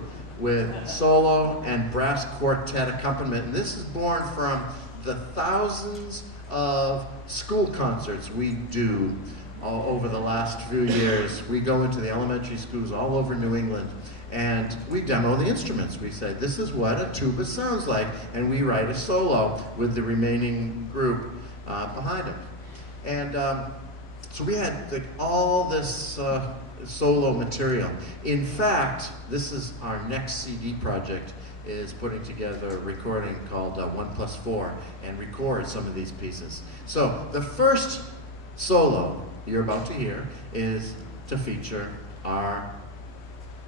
with solo and brass quartet accompaniment. And this is born from the thousands of school concerts we do all over the last few years. We go into the elementary schools all over New England and we demo the instruments. We say, this is what a tuba sounds like, and we write a solo with the remaining group behind it. And so we had all this solo material. In fact, this is our next CD project, is putting together a recording called 1+4 and record some of these pieces. So the first solo you're about to hear is to feature our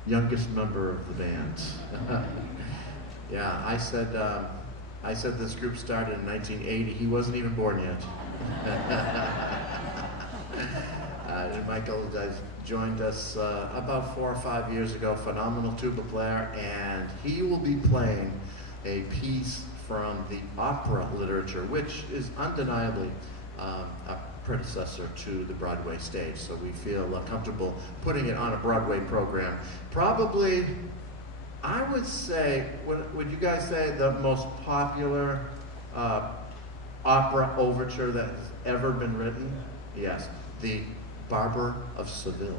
youngest member of the band. Yeah, I said this group started in 1980. He wasn't even born yet. And Michael joined us about 4 or 5 years ago, phenomenal tuba player, and he will be playing a piece from the opera literature, which is undeniably a predecessor to the Broadway stage. So we feel comfortable putting it on a Broadway program. Probably, I would say, would you guys say the most popular opera overture that has ever been written? Yes, the Barber of Seville.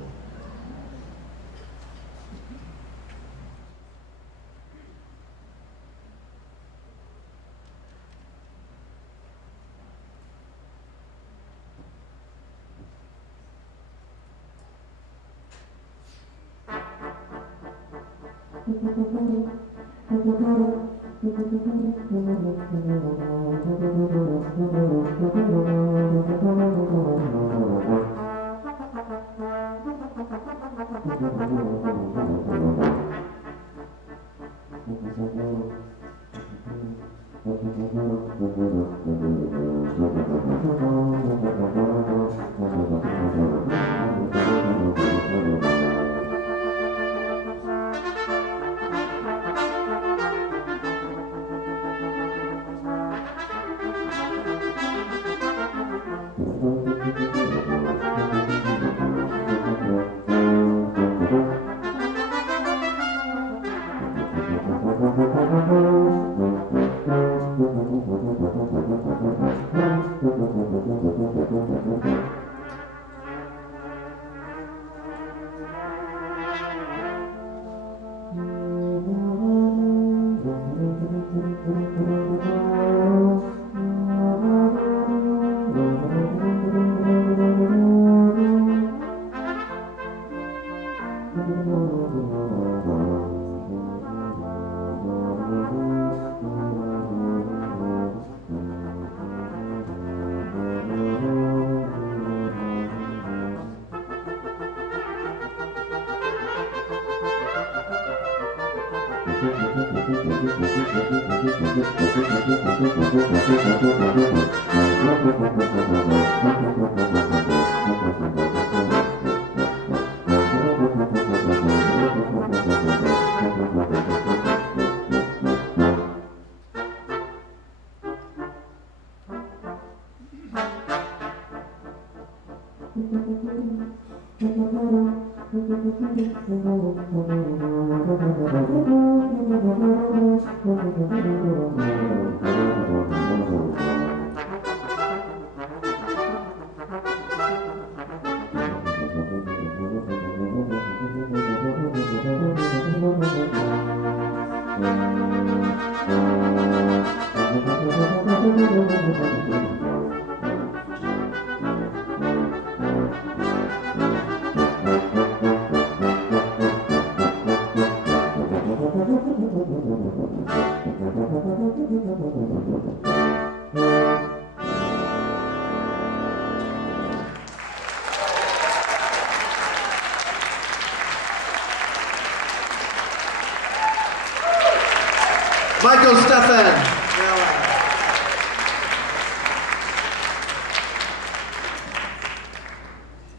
Michael Stephan.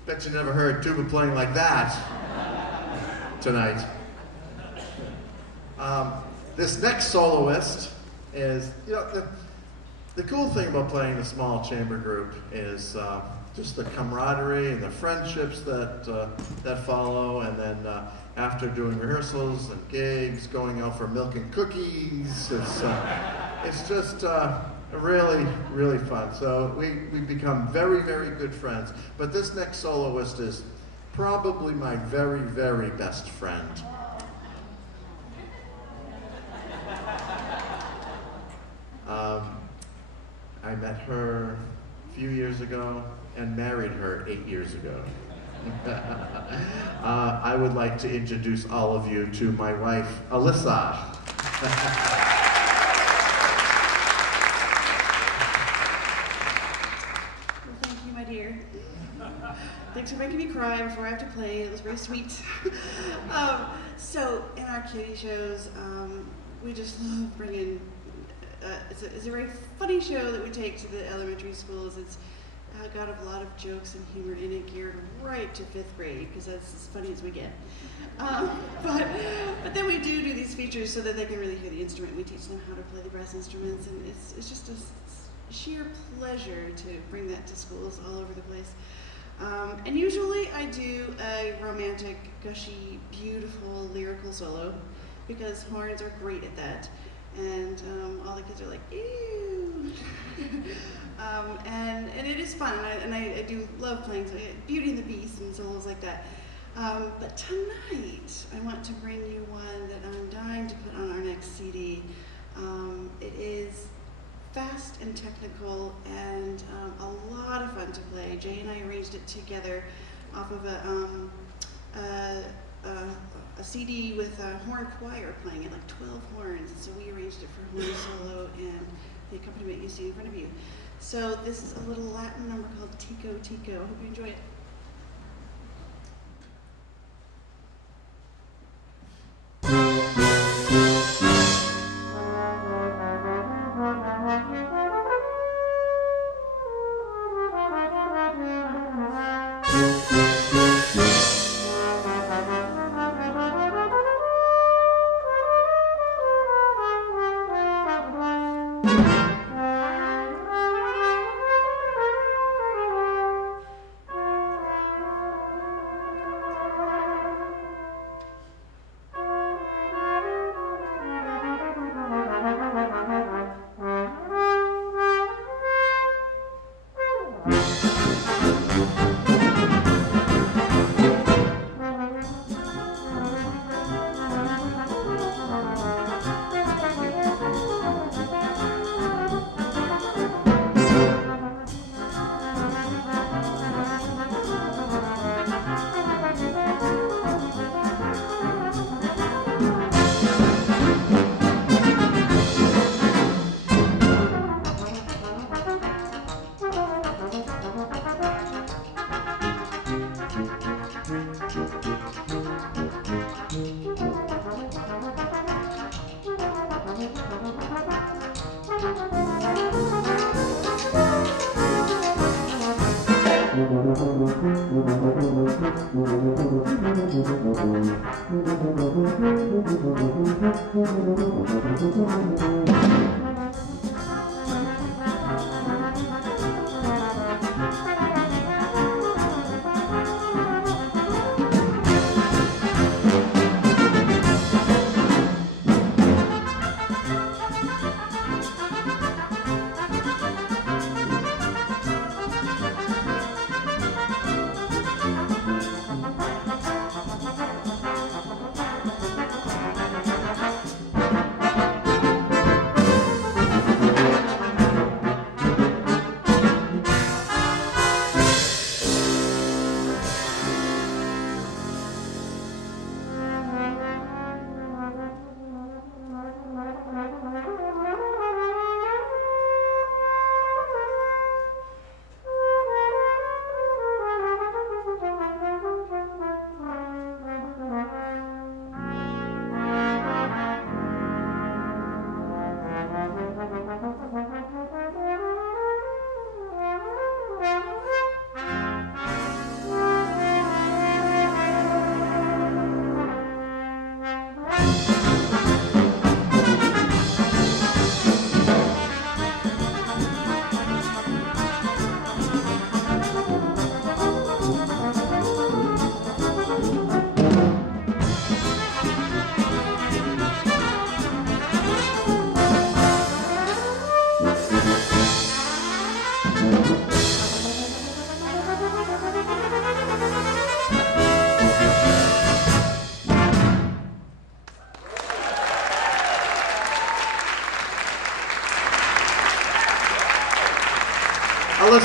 Bet you never heard tuba playing like that tonight. This next soloist is, the cool thing about playing a small chamber group is just the camaraderie and the friendships that follow, and then after doing rehearsals and gigs, going out for milk and cookies, it's just really, really fun. So we become very, very good friends. But this next soloist is probably my very, very best friend. I met her a few years ago and married her 8 years ago. I would like to introduce all of you to my wife, Alyssa. Well, thank you, my dear. Thanks for making me cry before I have to play. It was very sweet. So in our cutie shows, we just love bringing. It's a very funny show that we take to the elementary schools. It's got a lot of jokes and humor in it, geared right to 5th grade, because that's as funny as we get. But then we do these features so that they can really hear the instrument. We teach them how to play the brass instruments, and it's just a sheer pleasure to bring that to schools all over the place. And usually I do a romantic, gushy, beautiful, lyrical solo, because horns are great at that. And all the kids are like, ew. And it is fun, and I do love playing Beauty and the Beast and solos like that. But tonight, I want to bring you one that I'm dying to put on our next CD. It is fast and technical and a lot of fun to play. Jay and I arranged it together off of a CD with a horn choir playing it, like 12 horns. So we arranged it for horn solo and the accompaniment you see in front of you. So this is a little Latin number called Tico Tico. I hope you enjoy it.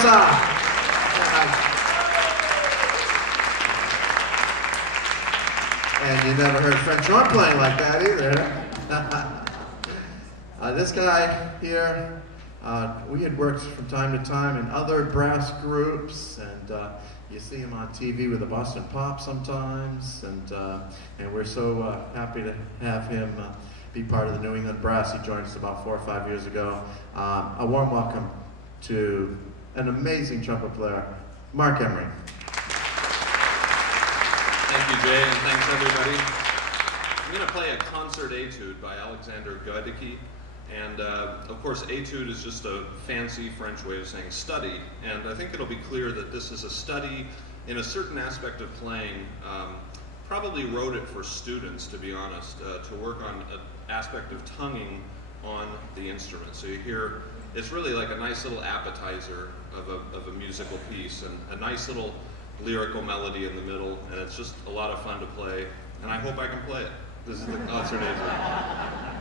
ça. And you never heard French horn playing like that either. This guy here, we had worked from time to time in other brass groups, and you see him on TV with the Boston Pop sometimes, and we're so happy to have him be part of the New England Brass. He joined us about 4 or 5 years ago. A warm welcome to an amazing trumpet player, Mark Emery. Thank you, Jay, and thanks everybody. I'm going to play a concert etude by Alexander Godecki. And of course, etude is just a fancy French way of saying study. And I think it'll be clear that this is a study in a certain aspect of playing. Probably wrote it for students, to be honest, to work on an aspect of tonguing on the instrument. So you hear, it's really like a nice little appetizer of a musical piece, and a nice little lyrical melody in the middle, and it's just a lot of fun to play, and I hope I can play it. This is the concert etude.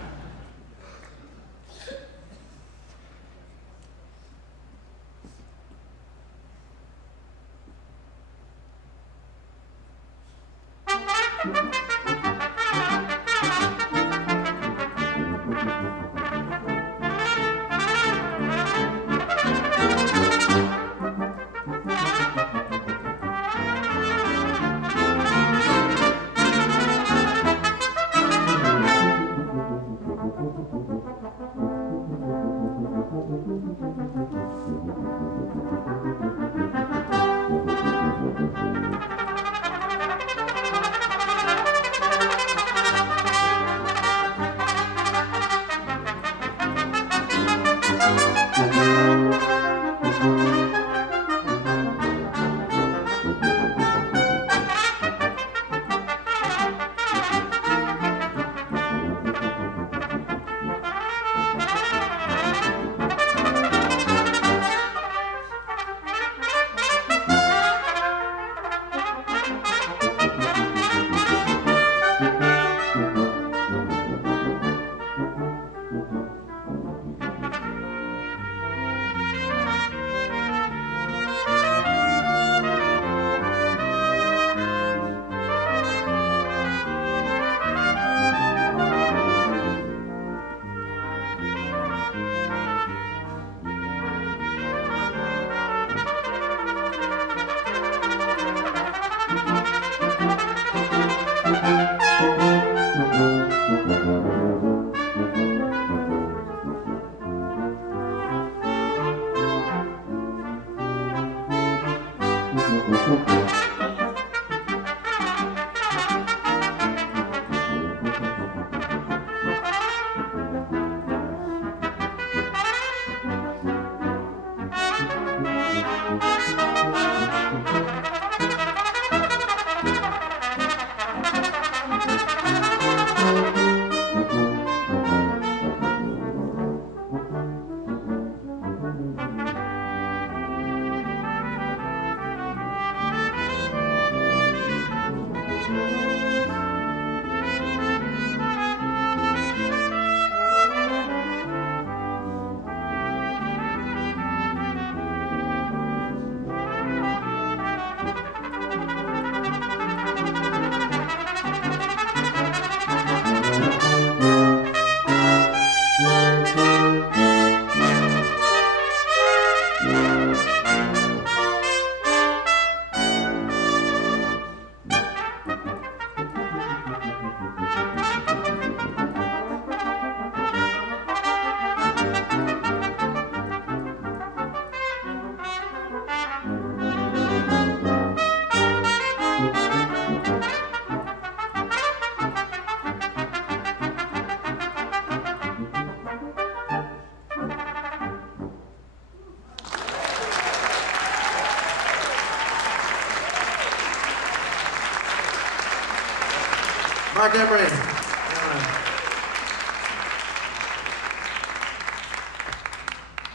Mark Emery.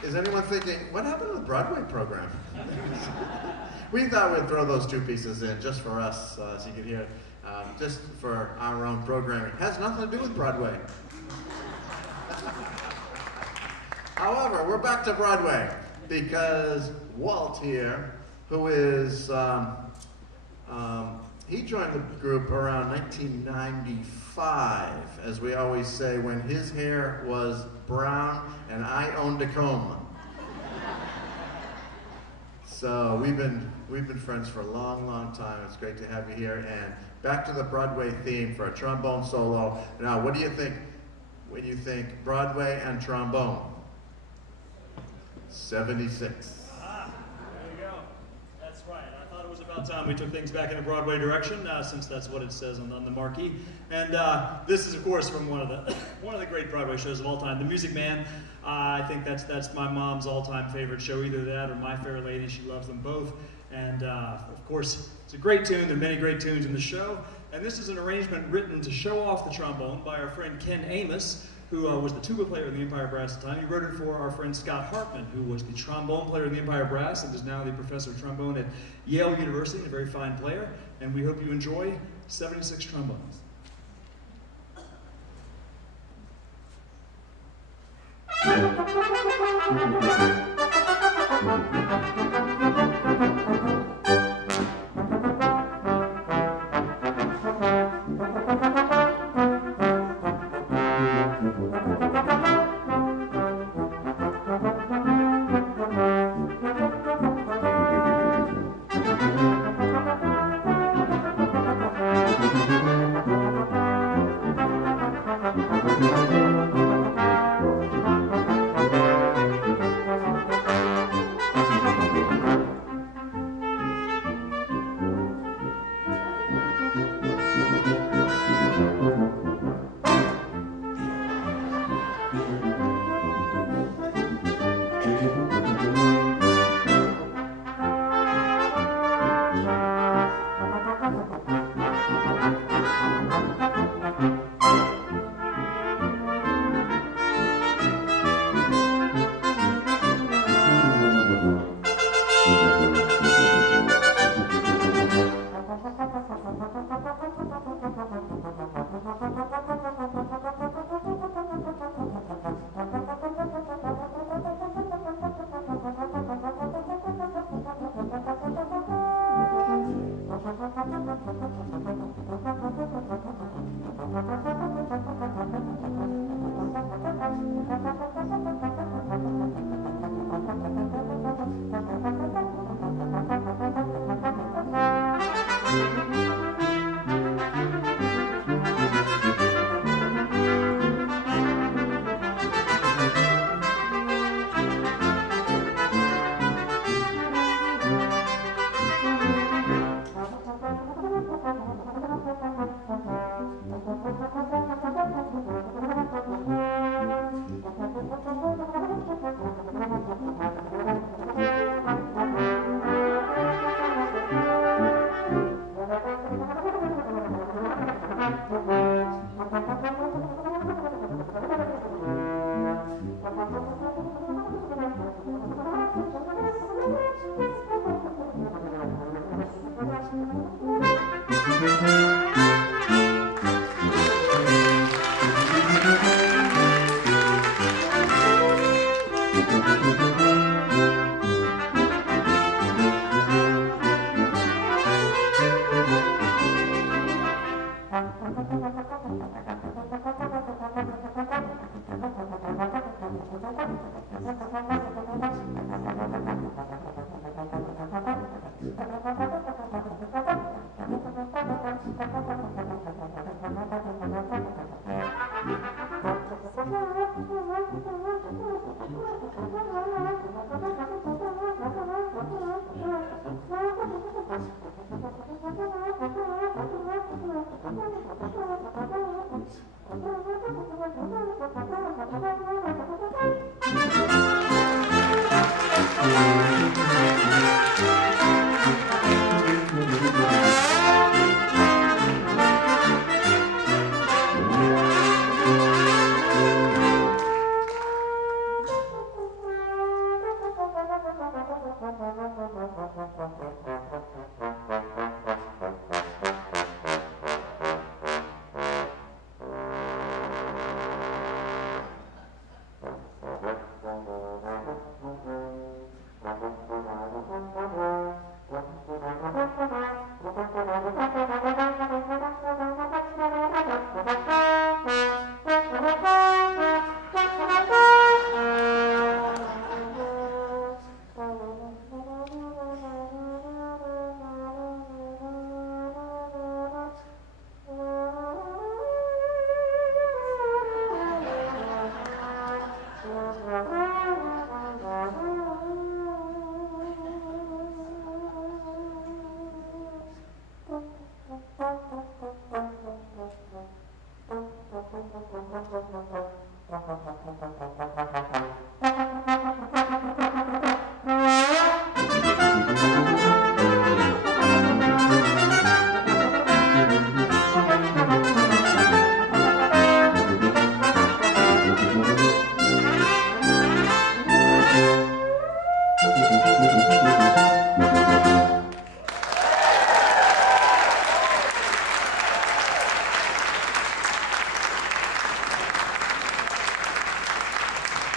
Is anyone thinking, what happened to the Broadway program? We thought we'd throw those two pieces in just for us, so you could hear it, just for our own programming. It has nothing to do with Broadway. However, we're back to Broadway. because Walt here, who is, he joined the group around 1995, as we always say, when his hair was brown and I owned a comb. So we've been friends for a long, long time. It's great to have you here. And back to the Broadway theme for a trombone solo. Now, what do you think when you think Broadway and trombone? 76. There you go. That's right. I thought it was about time we took things back in a Broadway direction, since that's what it says on the marquee. And this is, of course, from one of the great Broadway shows of all time, The Music Man. I think that's my mom's all-time favorite show, either that or My Fair Lady. She loves them both. And of course, it's a great tune. There are many great tunes in the show. And this is an arrangement written to show off the trombone by our friend Ken Amos, who was the tuba player in the Empire Brass at the time. He wrote it for our friend Scott Hartman, who was the trombone player in the Empire Brass and is now the professor of trombone at Yale University, a very fine player. And we hope you enjoy 76 Trombones.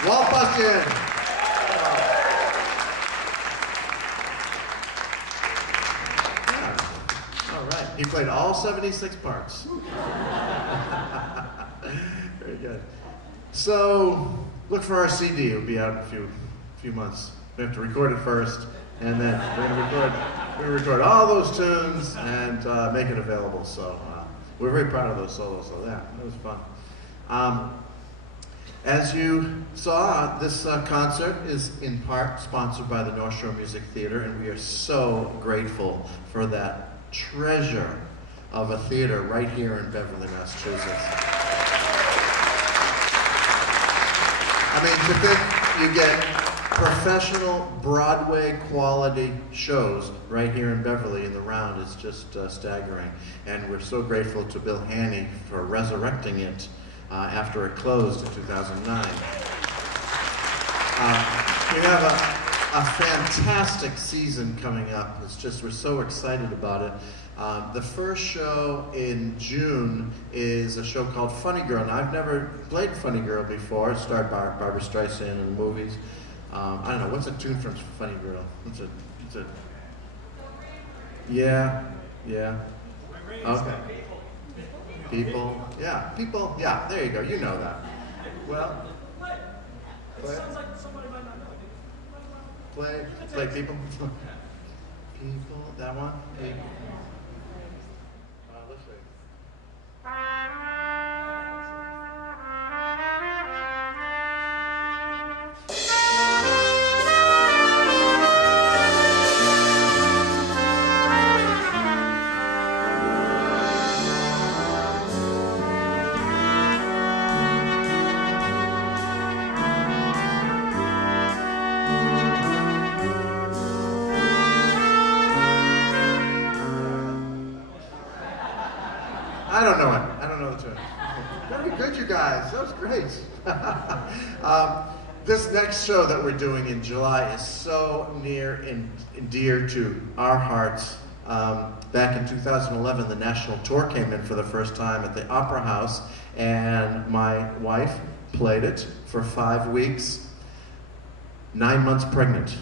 Walt Bustian. Yeah. All right. He played all 76 parts. Very good. So, look for our CD. It'll be out in a few months. We have to record it first, and then we're gonna record all those tunes and make it available. So we're very proud of those solos. So yeah, it was fun. As you saw, this concert is in part sponsored by the North Shore Music Theater, and we are so grateful for that treasure of a theater right here in Beverly, Massachusetts. I mean, to think you get professional Broadway quality shows right here in Beverly in the round is just staggering. And we're so grateful to Bill Haney for resurrecting it after it closed in 2009. We have a fantastic season coming up. It's just, we're so excited about it. The first show in June is a show called Funny Girl. Now, I've never played Funny Girl before. It starred Barbara Streisand in the movies. I don't know, what's a tune from Funny Girl? It's a yeah. Okay. People, yeah, there you go, you know that. Well, play people. People, that one? Let's see. I don't know it. I don't know the tune. Very good, you guys. That was great. This next show that we're doing in July is so near and dear to our hearts. Back in 2011, the national tour came in for the first time at the Opera House, and my wife played it for 5 weeks, 9 months pregnant.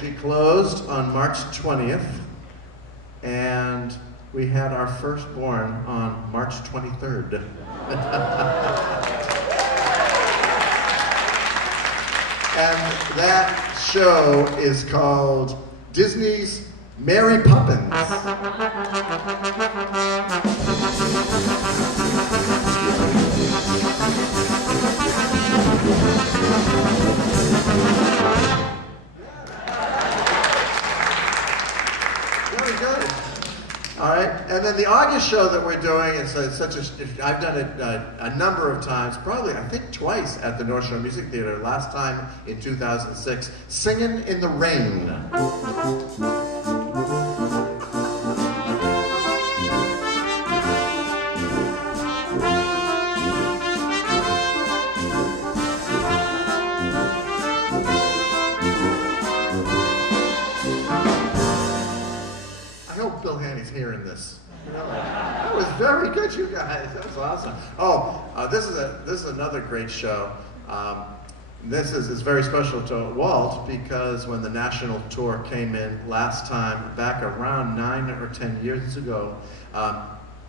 She closed on March 20th. And we had our firstborn on March 23rd. And that show is called Disney's Mary Poppins. Very good. All right, and then the August show that we're doing is I've done it a number of times, probably I think twice at the North Shore Music Theater. Last time in 2006, Singing in the Rain. Bill Haney's hearing this. That was very good, you guys. That was awesome. This is another great show. This is very special to Walt because when the national tour came in last time, back around 9 or 10 years ago,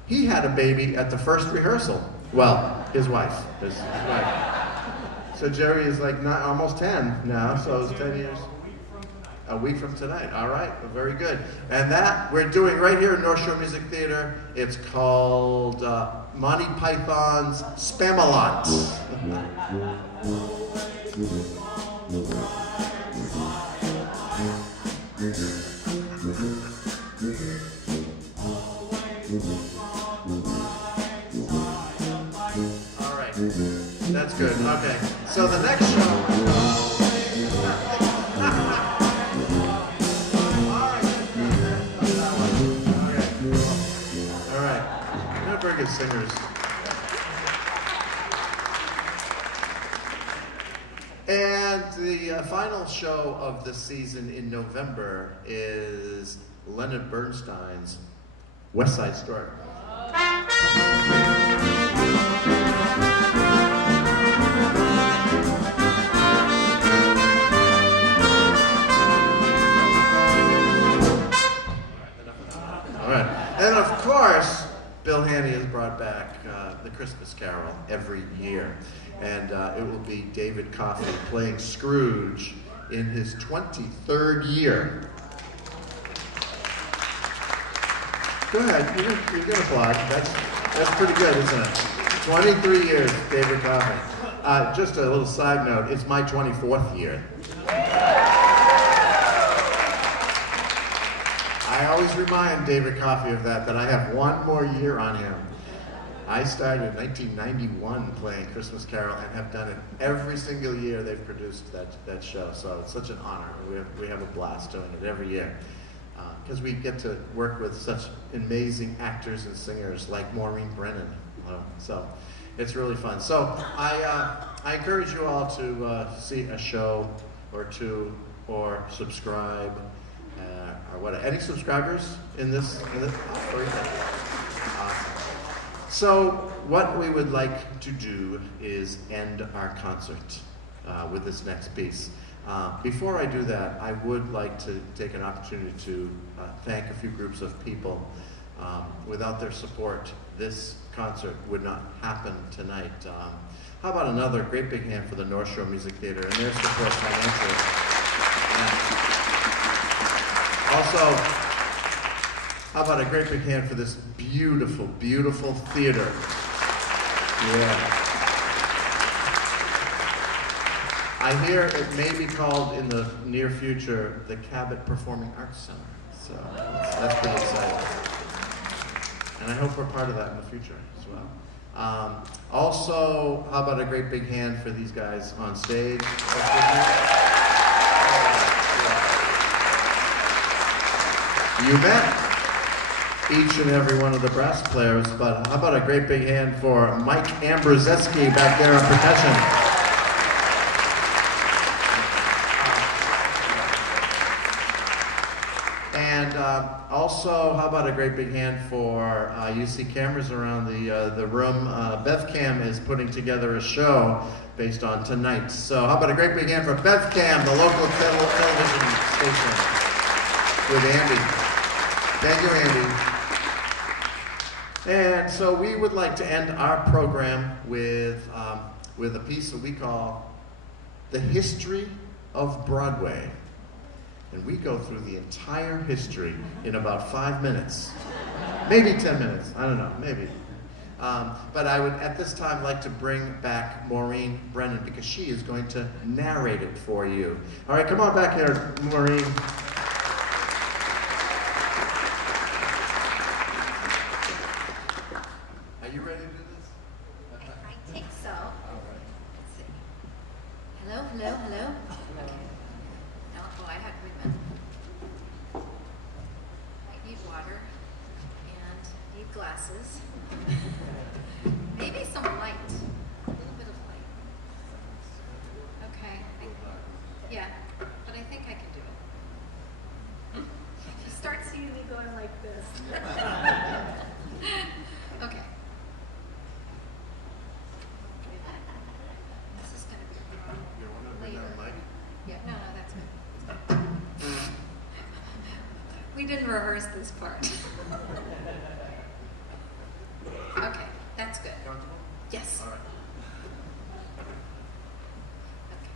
he had a baby at the first rehearsal. Well, his wife. His wife. So Jerry is like almost 10 now, so it's 10 years. A week from tonight. All right, well, very good. And that we're doing right here in North Shore Music Theater. It's called Monty Python's Spamalot. All right, that's good. Okay, so the next show. Very good singers. And the final show of the season in November is Leonard Bernstein's West Side Story. All right. And of course, Bill Haney has brought back the Christmas Carol every year. And it will be David Coffey playing Scrooge in his 23rd year. Go ahead, you can applaud. That's pretty good, isn't it? 23 years, David Coffey. Just a little side note, it's my 24th year. I always remind David Coffey of that I have one more year on him. I started in 1991 playing Christmas Carol and have done it every single year they've produced that show. So it's such an honor. We have a blast doing it every year. Because we get to work with such amazing actors and singers like Maureen Brennan. So it's really fun. So I encourage you all to see a show or two or subscribe. Or what? Any subscribers in this? Oh, very good. Awesome. So what we would like to do is end our concert with this next piece. Before I do that, I would like to take an opportunity to thank a few groups of people. Without their support, this concert would not happen tonight. How about another great big hand for the North Shore Music Theater and their support financially. Also, how about a great big hand for this beautiful, beautiful theater. Yeah. I hear it may be called in the near future the Cabot Performing Arts Center. So that's pretty exciting. And I hope we're part of that in the future as well. Also, how about a great big hand for these guys on stage? You met each and every one of the brass players, but how about a great big hand for Mike Ambroseski back there on percussion? And also, how about a great big hand for, you see cameras around the room. BevCam is putting together a show based on tonight. So how about a great big hand for BevCam, the local television station with Andy. Thank you, Andy. And so we would like to end our program with a piece that we call The History of Broadway. And we go through the entire history in about 5 minutes. Maybe 10 minutes, I don't know, maybe. But I would, at this time, like to bring back Maureen Brennan because she is going to narrate it for you. All right, come on back here, Maureen. Hello. Okay. No, oh, I had women. I need water and need glasses. Maybe some light. A little bit of light. Okay. Yeah, but I think I can do it. You start seeing me going like this. Okay. This is going to be a problem. Later. Yeah, no, that's good. We didn't rehearse this part. Okay, that's good. Comfortable? Yes. All right. Okay.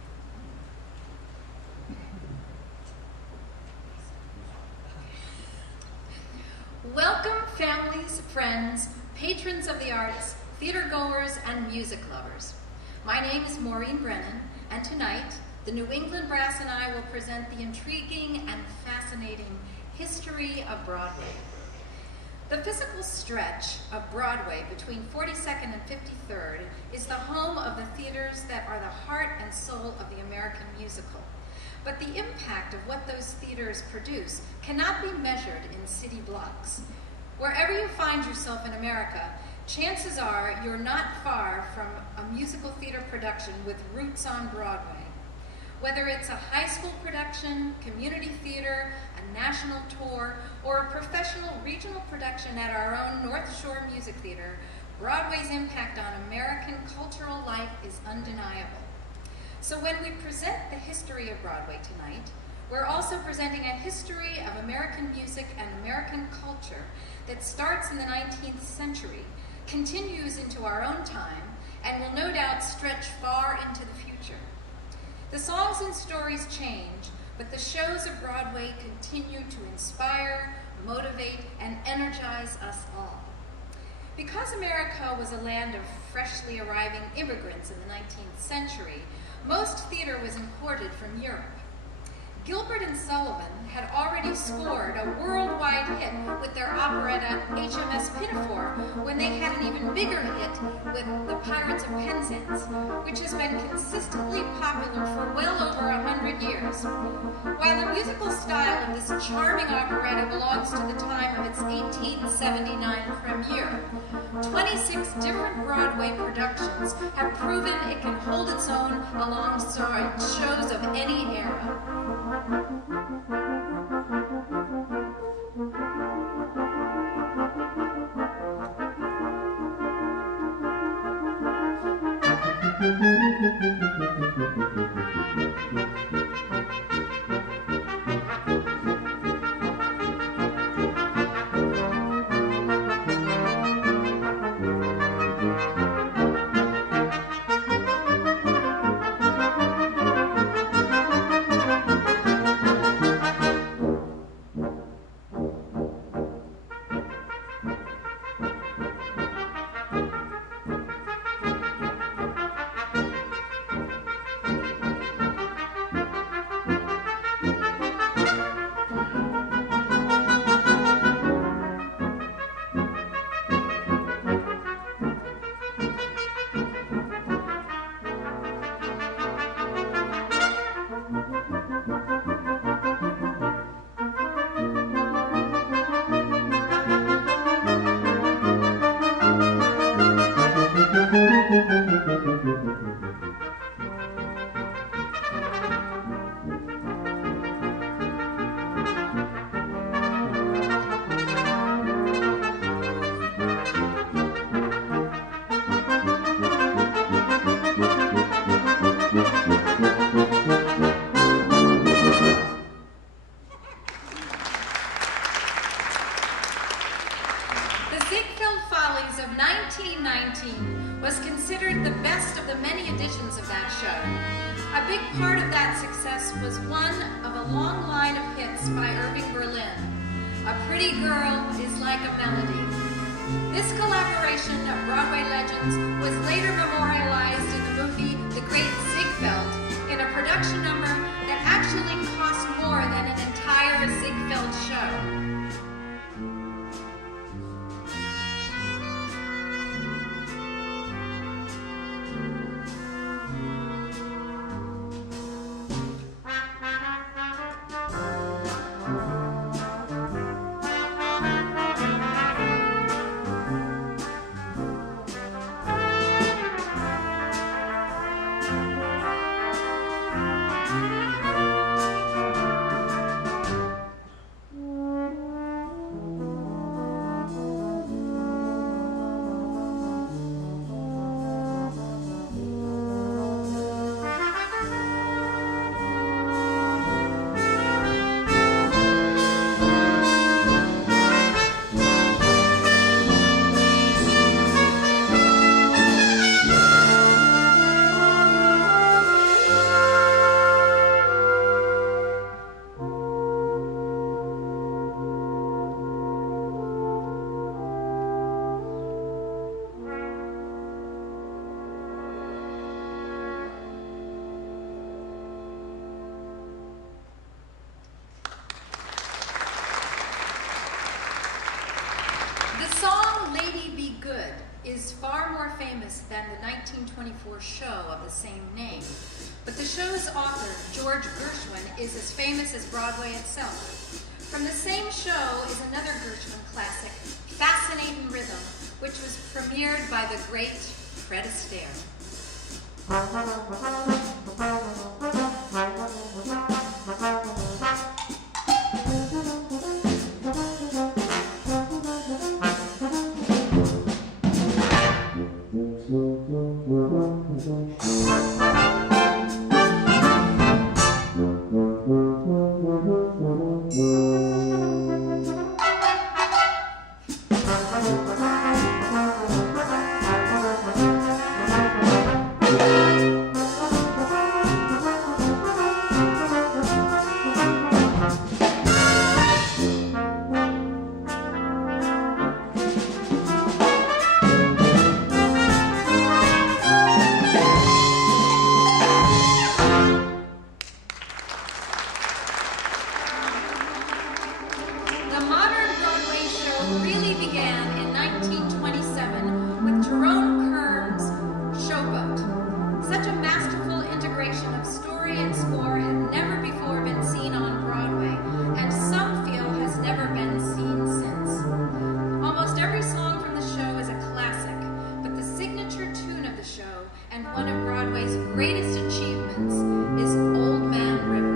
Welcome, families, friends, patrons of the arts, theater goers, and music lovers. My name is Maureen Brennan, and tonight, the New England Brass and I will present the intriguing and fascinating history of Broadway. The physical stretch of Broadway between 42nd and 53rd is the home of the theaters that are the heart and soul of the American musical. But the impact of what those theaters produce cannot be measured in city blocks. Wherever you find yourself in America, chances are you're not far from a musical theater production with roots on Broadway. Whether it's a high school production, community theater, a national tour, or a professional regional production at our own North Shore Music Theater, Broadway's impact on American cultural life is undeniable. So when we present the history of Broadway tonight, we're also presenting a history of American music and American culture that starts in the 19th century, continues into our own time, and will no doubt stretch far into the future. The songs and stories change, but the shows of Broadway continue to inspire, motivate, and energize us all. Because America was a land of freshly arriving immigrants in the 19th century, most theater was imported from Europe. Gilbert and Sullivan had already scored a worldwide hit with their operetta HMS Pinafore when they had an even bigger hit with The Pirates of Penzance, which has been consistently popular for well over 100 years. While the musical style of this charming operetta belongs to the time of its 1879 premiere, 26 different Broadway productions have proven it can hold its own alongside shows of any era. Was considered the best of the many editions of that show. A big part of that success was one of a long line of hits by Irving Berlin. A Pretty Girl is Like a Melody. This collaboration of Broadway legends was later memorialized in the movie The Great Ziegfeld in a production number that actually cost more than an entire Ziegfeld show. Is far more famous than the 1924 show of the same name. But the show's author, George Gershwin, is as famous as Broadway itself. From the same show is another Gershwin classic, Fascinating Rhythm, which was premiered by the great Fred Astaire. The modern Broadway show really began in 1927 with Jerome Kern's Showboat. Such a masterful integration of story and score had never before been seen on Broadway, and some feel has never been seen since. Almost every song from the show is a classic, but the signature tune of the show and one of Broadway's greatest achievements is Old Man River.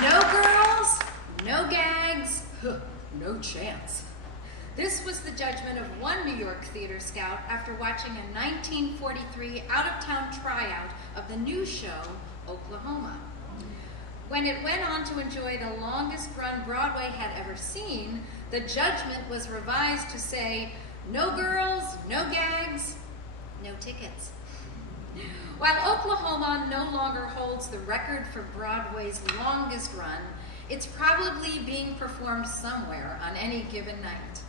No girls, no gags, no chance. This was the judgment of one New York theater scout after watching a 1943 out-of-town tryout of the new show, Oklahoma. When it went on to enjoy the longest run Broadway had ever seen, the judgment was revised to say, no girls, no gags, no tickets. While Oklahoma no longer holds the record for Broadway's longest run, it's probably being performed somewhere on any given night.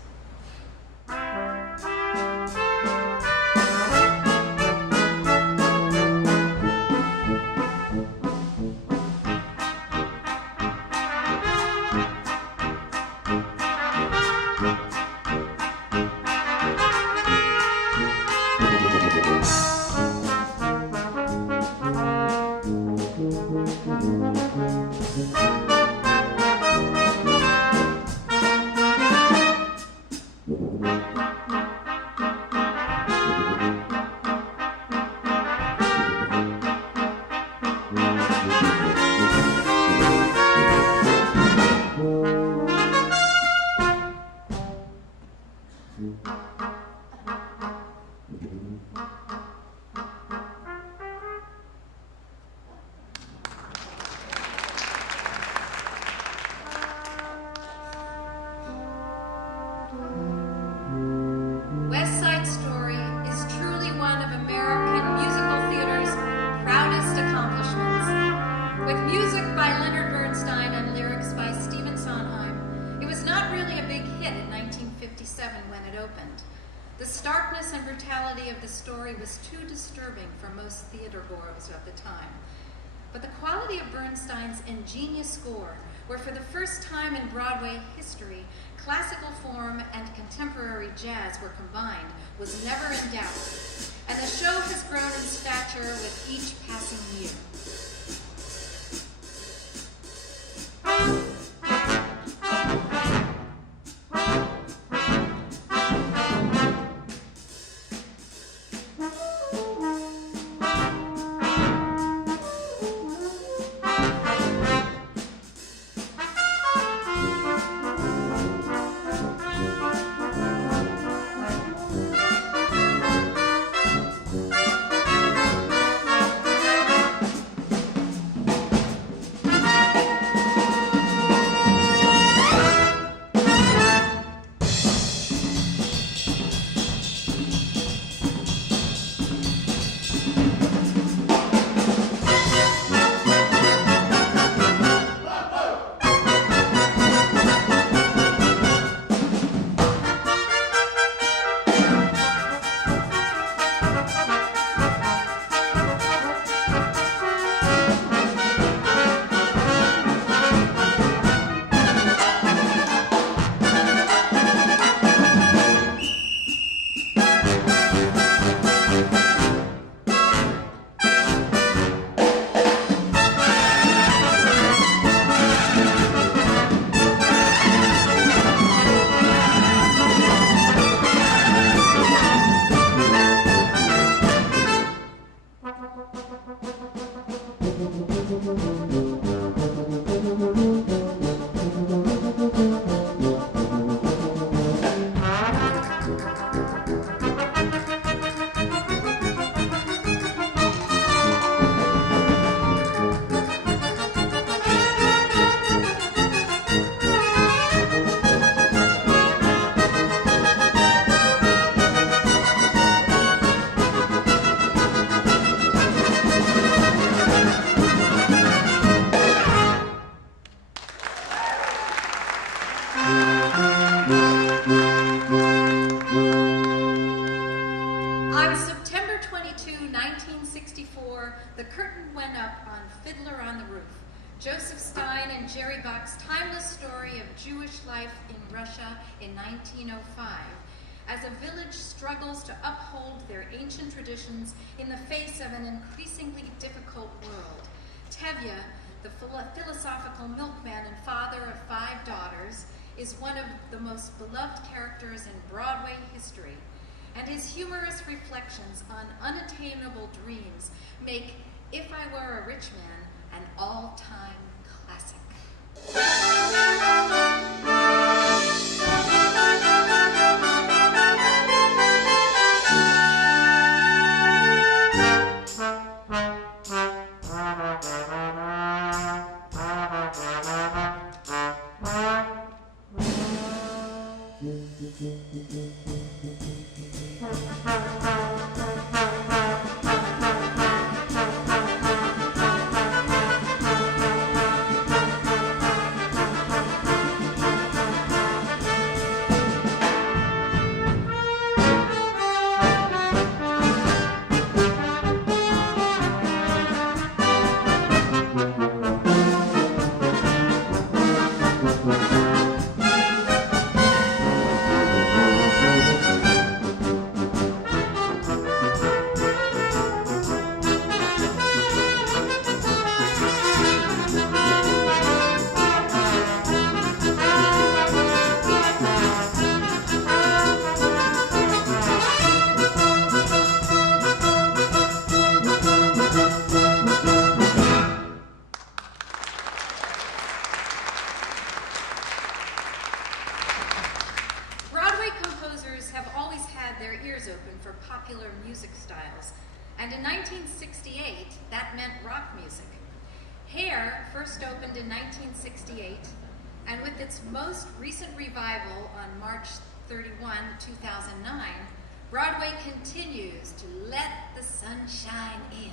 West Side Story is truly one of American musical theater's proudest accomplishments. With music by Leonard Bernstein and lyrics by Stephen Sondheim, it was not really a big hit in 1957 when it opened. The starkness and brutality of the story was too disturbing for most theatergoers of the time. But the quality of Bernstein's ingenious score, where for the first time in Broadway history, classical form and contemporary jazz were combined, was never in doubt. And the show has grown in stature with each passing year. Joseph Stein and Jerry Bach's timeless story of Jewish life in Russia in 1905, as a village struggles to uphold their ancient traditions in the face of an increasingly difficult world. Tevye, the philosophical milkman and father of 5 daughters, is one of the most beloved characters in Broadway history, and his humorous reflections on unattainable dreams make If I Were a Rich Man an all-time classic. Broadway composers have always had their ears open for popular music styles, and in 1968, that meant rock music. Hair first opened in 1968, and with its most recent revival on March 31, 2009, Broadway continues to let the sunshine in.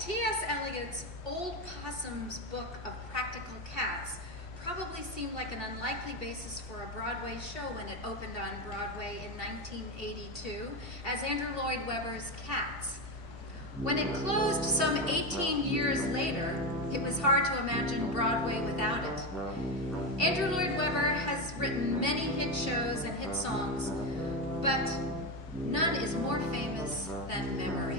T.S. Eliot's Old Possum's Book of Practical Cats probably seemed like an unlikely basis for a Broadway show when it opened on Broadway in 1982 as Andrew Lloyd Webber's Cats. When it closed some 18 years later, it was hard to imagine Broadway without it. Andrew Lloyd Webber has written many hit shows and hit songs, but none is more famous than Memory.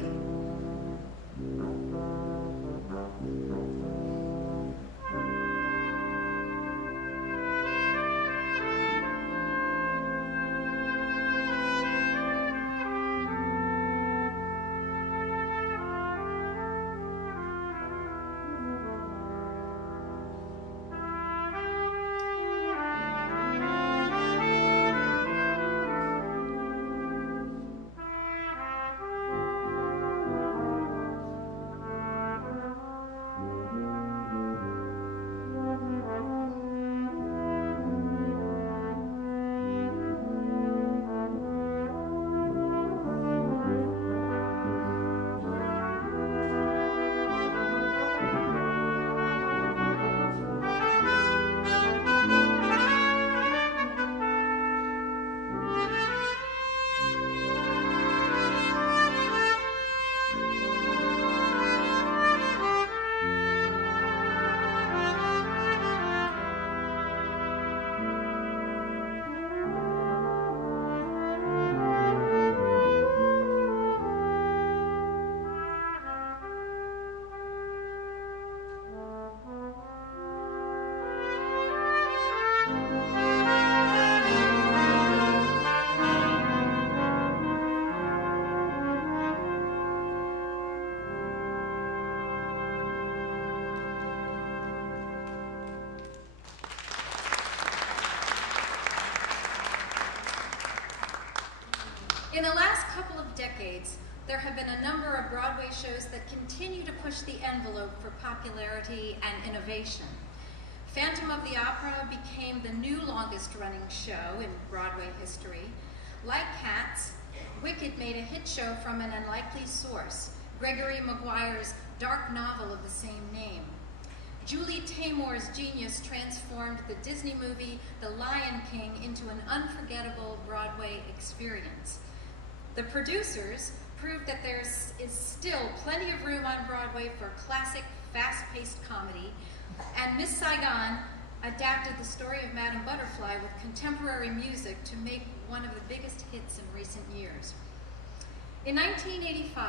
In the last couple of decades, there have been a number of Broadway shows that continue to push the envelope for popularity and innovation. Phantom of the Opera became the new longest-running show in Broadway history. Like Cats, Wicked made a hit show from an unlikely source, Gregory Maguire's dark novel of the same name. Julie Taymor's genius transformed the Disney movie The Lion King into an unforgettable Broadway experience. The producers proved that there is still plenty of room on Broadway for classic, fast-paced comedy, and Miss Saigon adapted the story of Madame Butterfly with contemporary music to make one of the biggest hits in recent years. In 1985,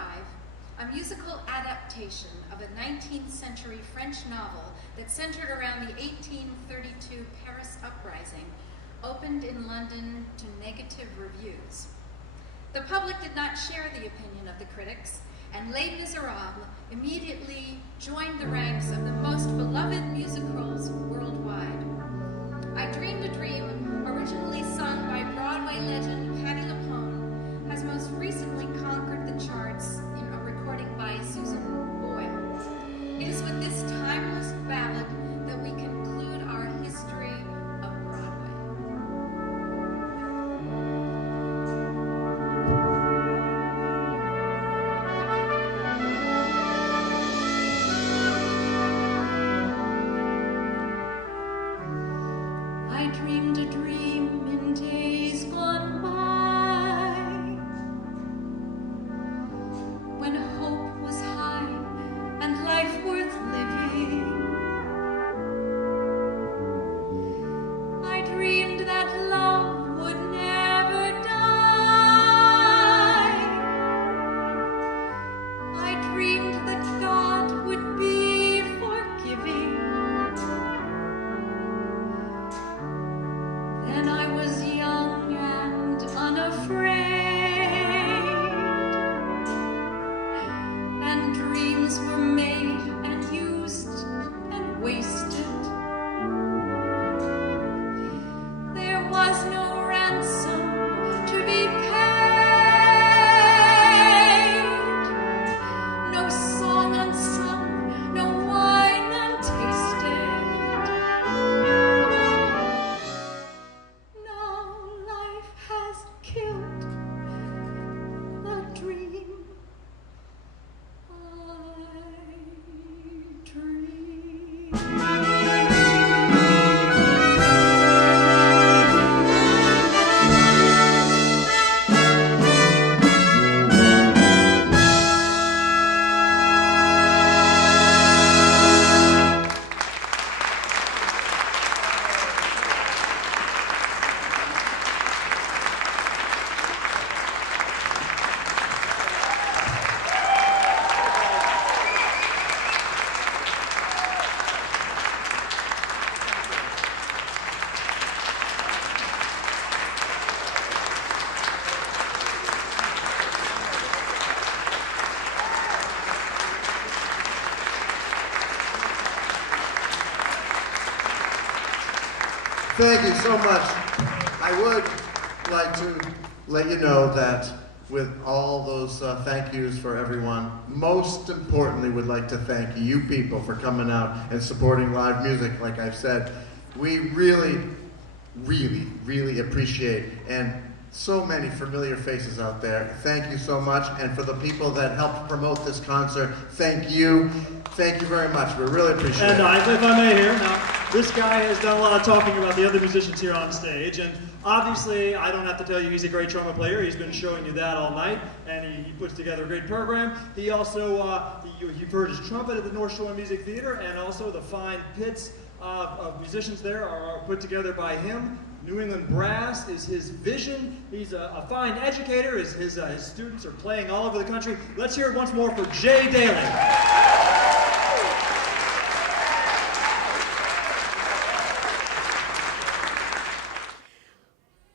a musical adaptation of a 19th century French novel that centered around the 1832 Paris uprising opened in London to negative reviews. The public did not share the opinion of the critics, and Les Miserables immediately joined the ranks of the most beloved musicals worldwide. I Dreamed a Dream, originally sung by Broadway legend Patti LuPone, has most recently conquered the charts in a recording by Susan Boyle. It is with this timeless ballad that we conclude our history of Broadway. I dreamed a dream in days gone by, when hope was high and life worth living. I dreamed that love would never die. I dreamed that God would be forgiving. Then I was young and unafraid, and dreams were made and used and wasted. There was no ransom to be paid, no song unsung, no wine untasted. Now life has killed the dream I dreamed. Thank you so much. I would like to let you know that with all those thank yous for everyone, most importantly would like to thank you people for coming out and supporting live music. Like I've said, we really, really, really appreciate, and so many familiar faces out there. Thank you so much. And for the people that helped promote this concert, thank you. Thank you very much. We really appreciate it. And if I may here, now, this guy has done a lot of talking about the other musicians here on stage, and obviously, I don't have to tell you he's a great trumpet player. He's been showing you that all night, and he puts together a great program. He also, you've heard his trumpet at the North Shore Music Theater, and also the fine pits of musicians there are put together by him. New England Brass is his vision. He's a fine educator. His students are playing all over the country. Let's hear it once more for Jay Daly.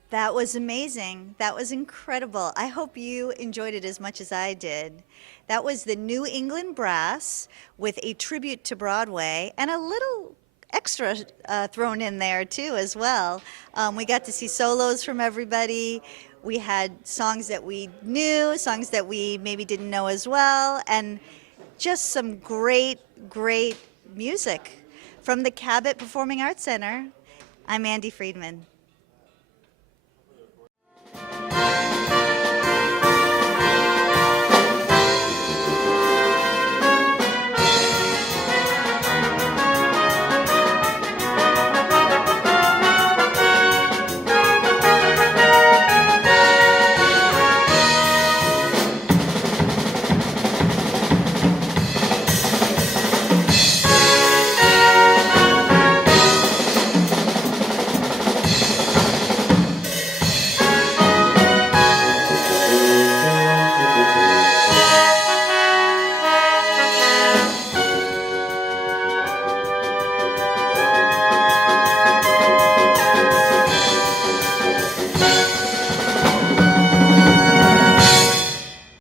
That was amazing. That was incredible. I hope you enjoyed it as much as I did. That was the New England Brass with a tribute to Broadway and a little extra thrown in there too as well. We got to see solos from everybody. We had songs that we knew, songs that we maybe didn't know as well, and just some great, great music. From the Cabot Performing Arts Center, I'm Andy Friedman.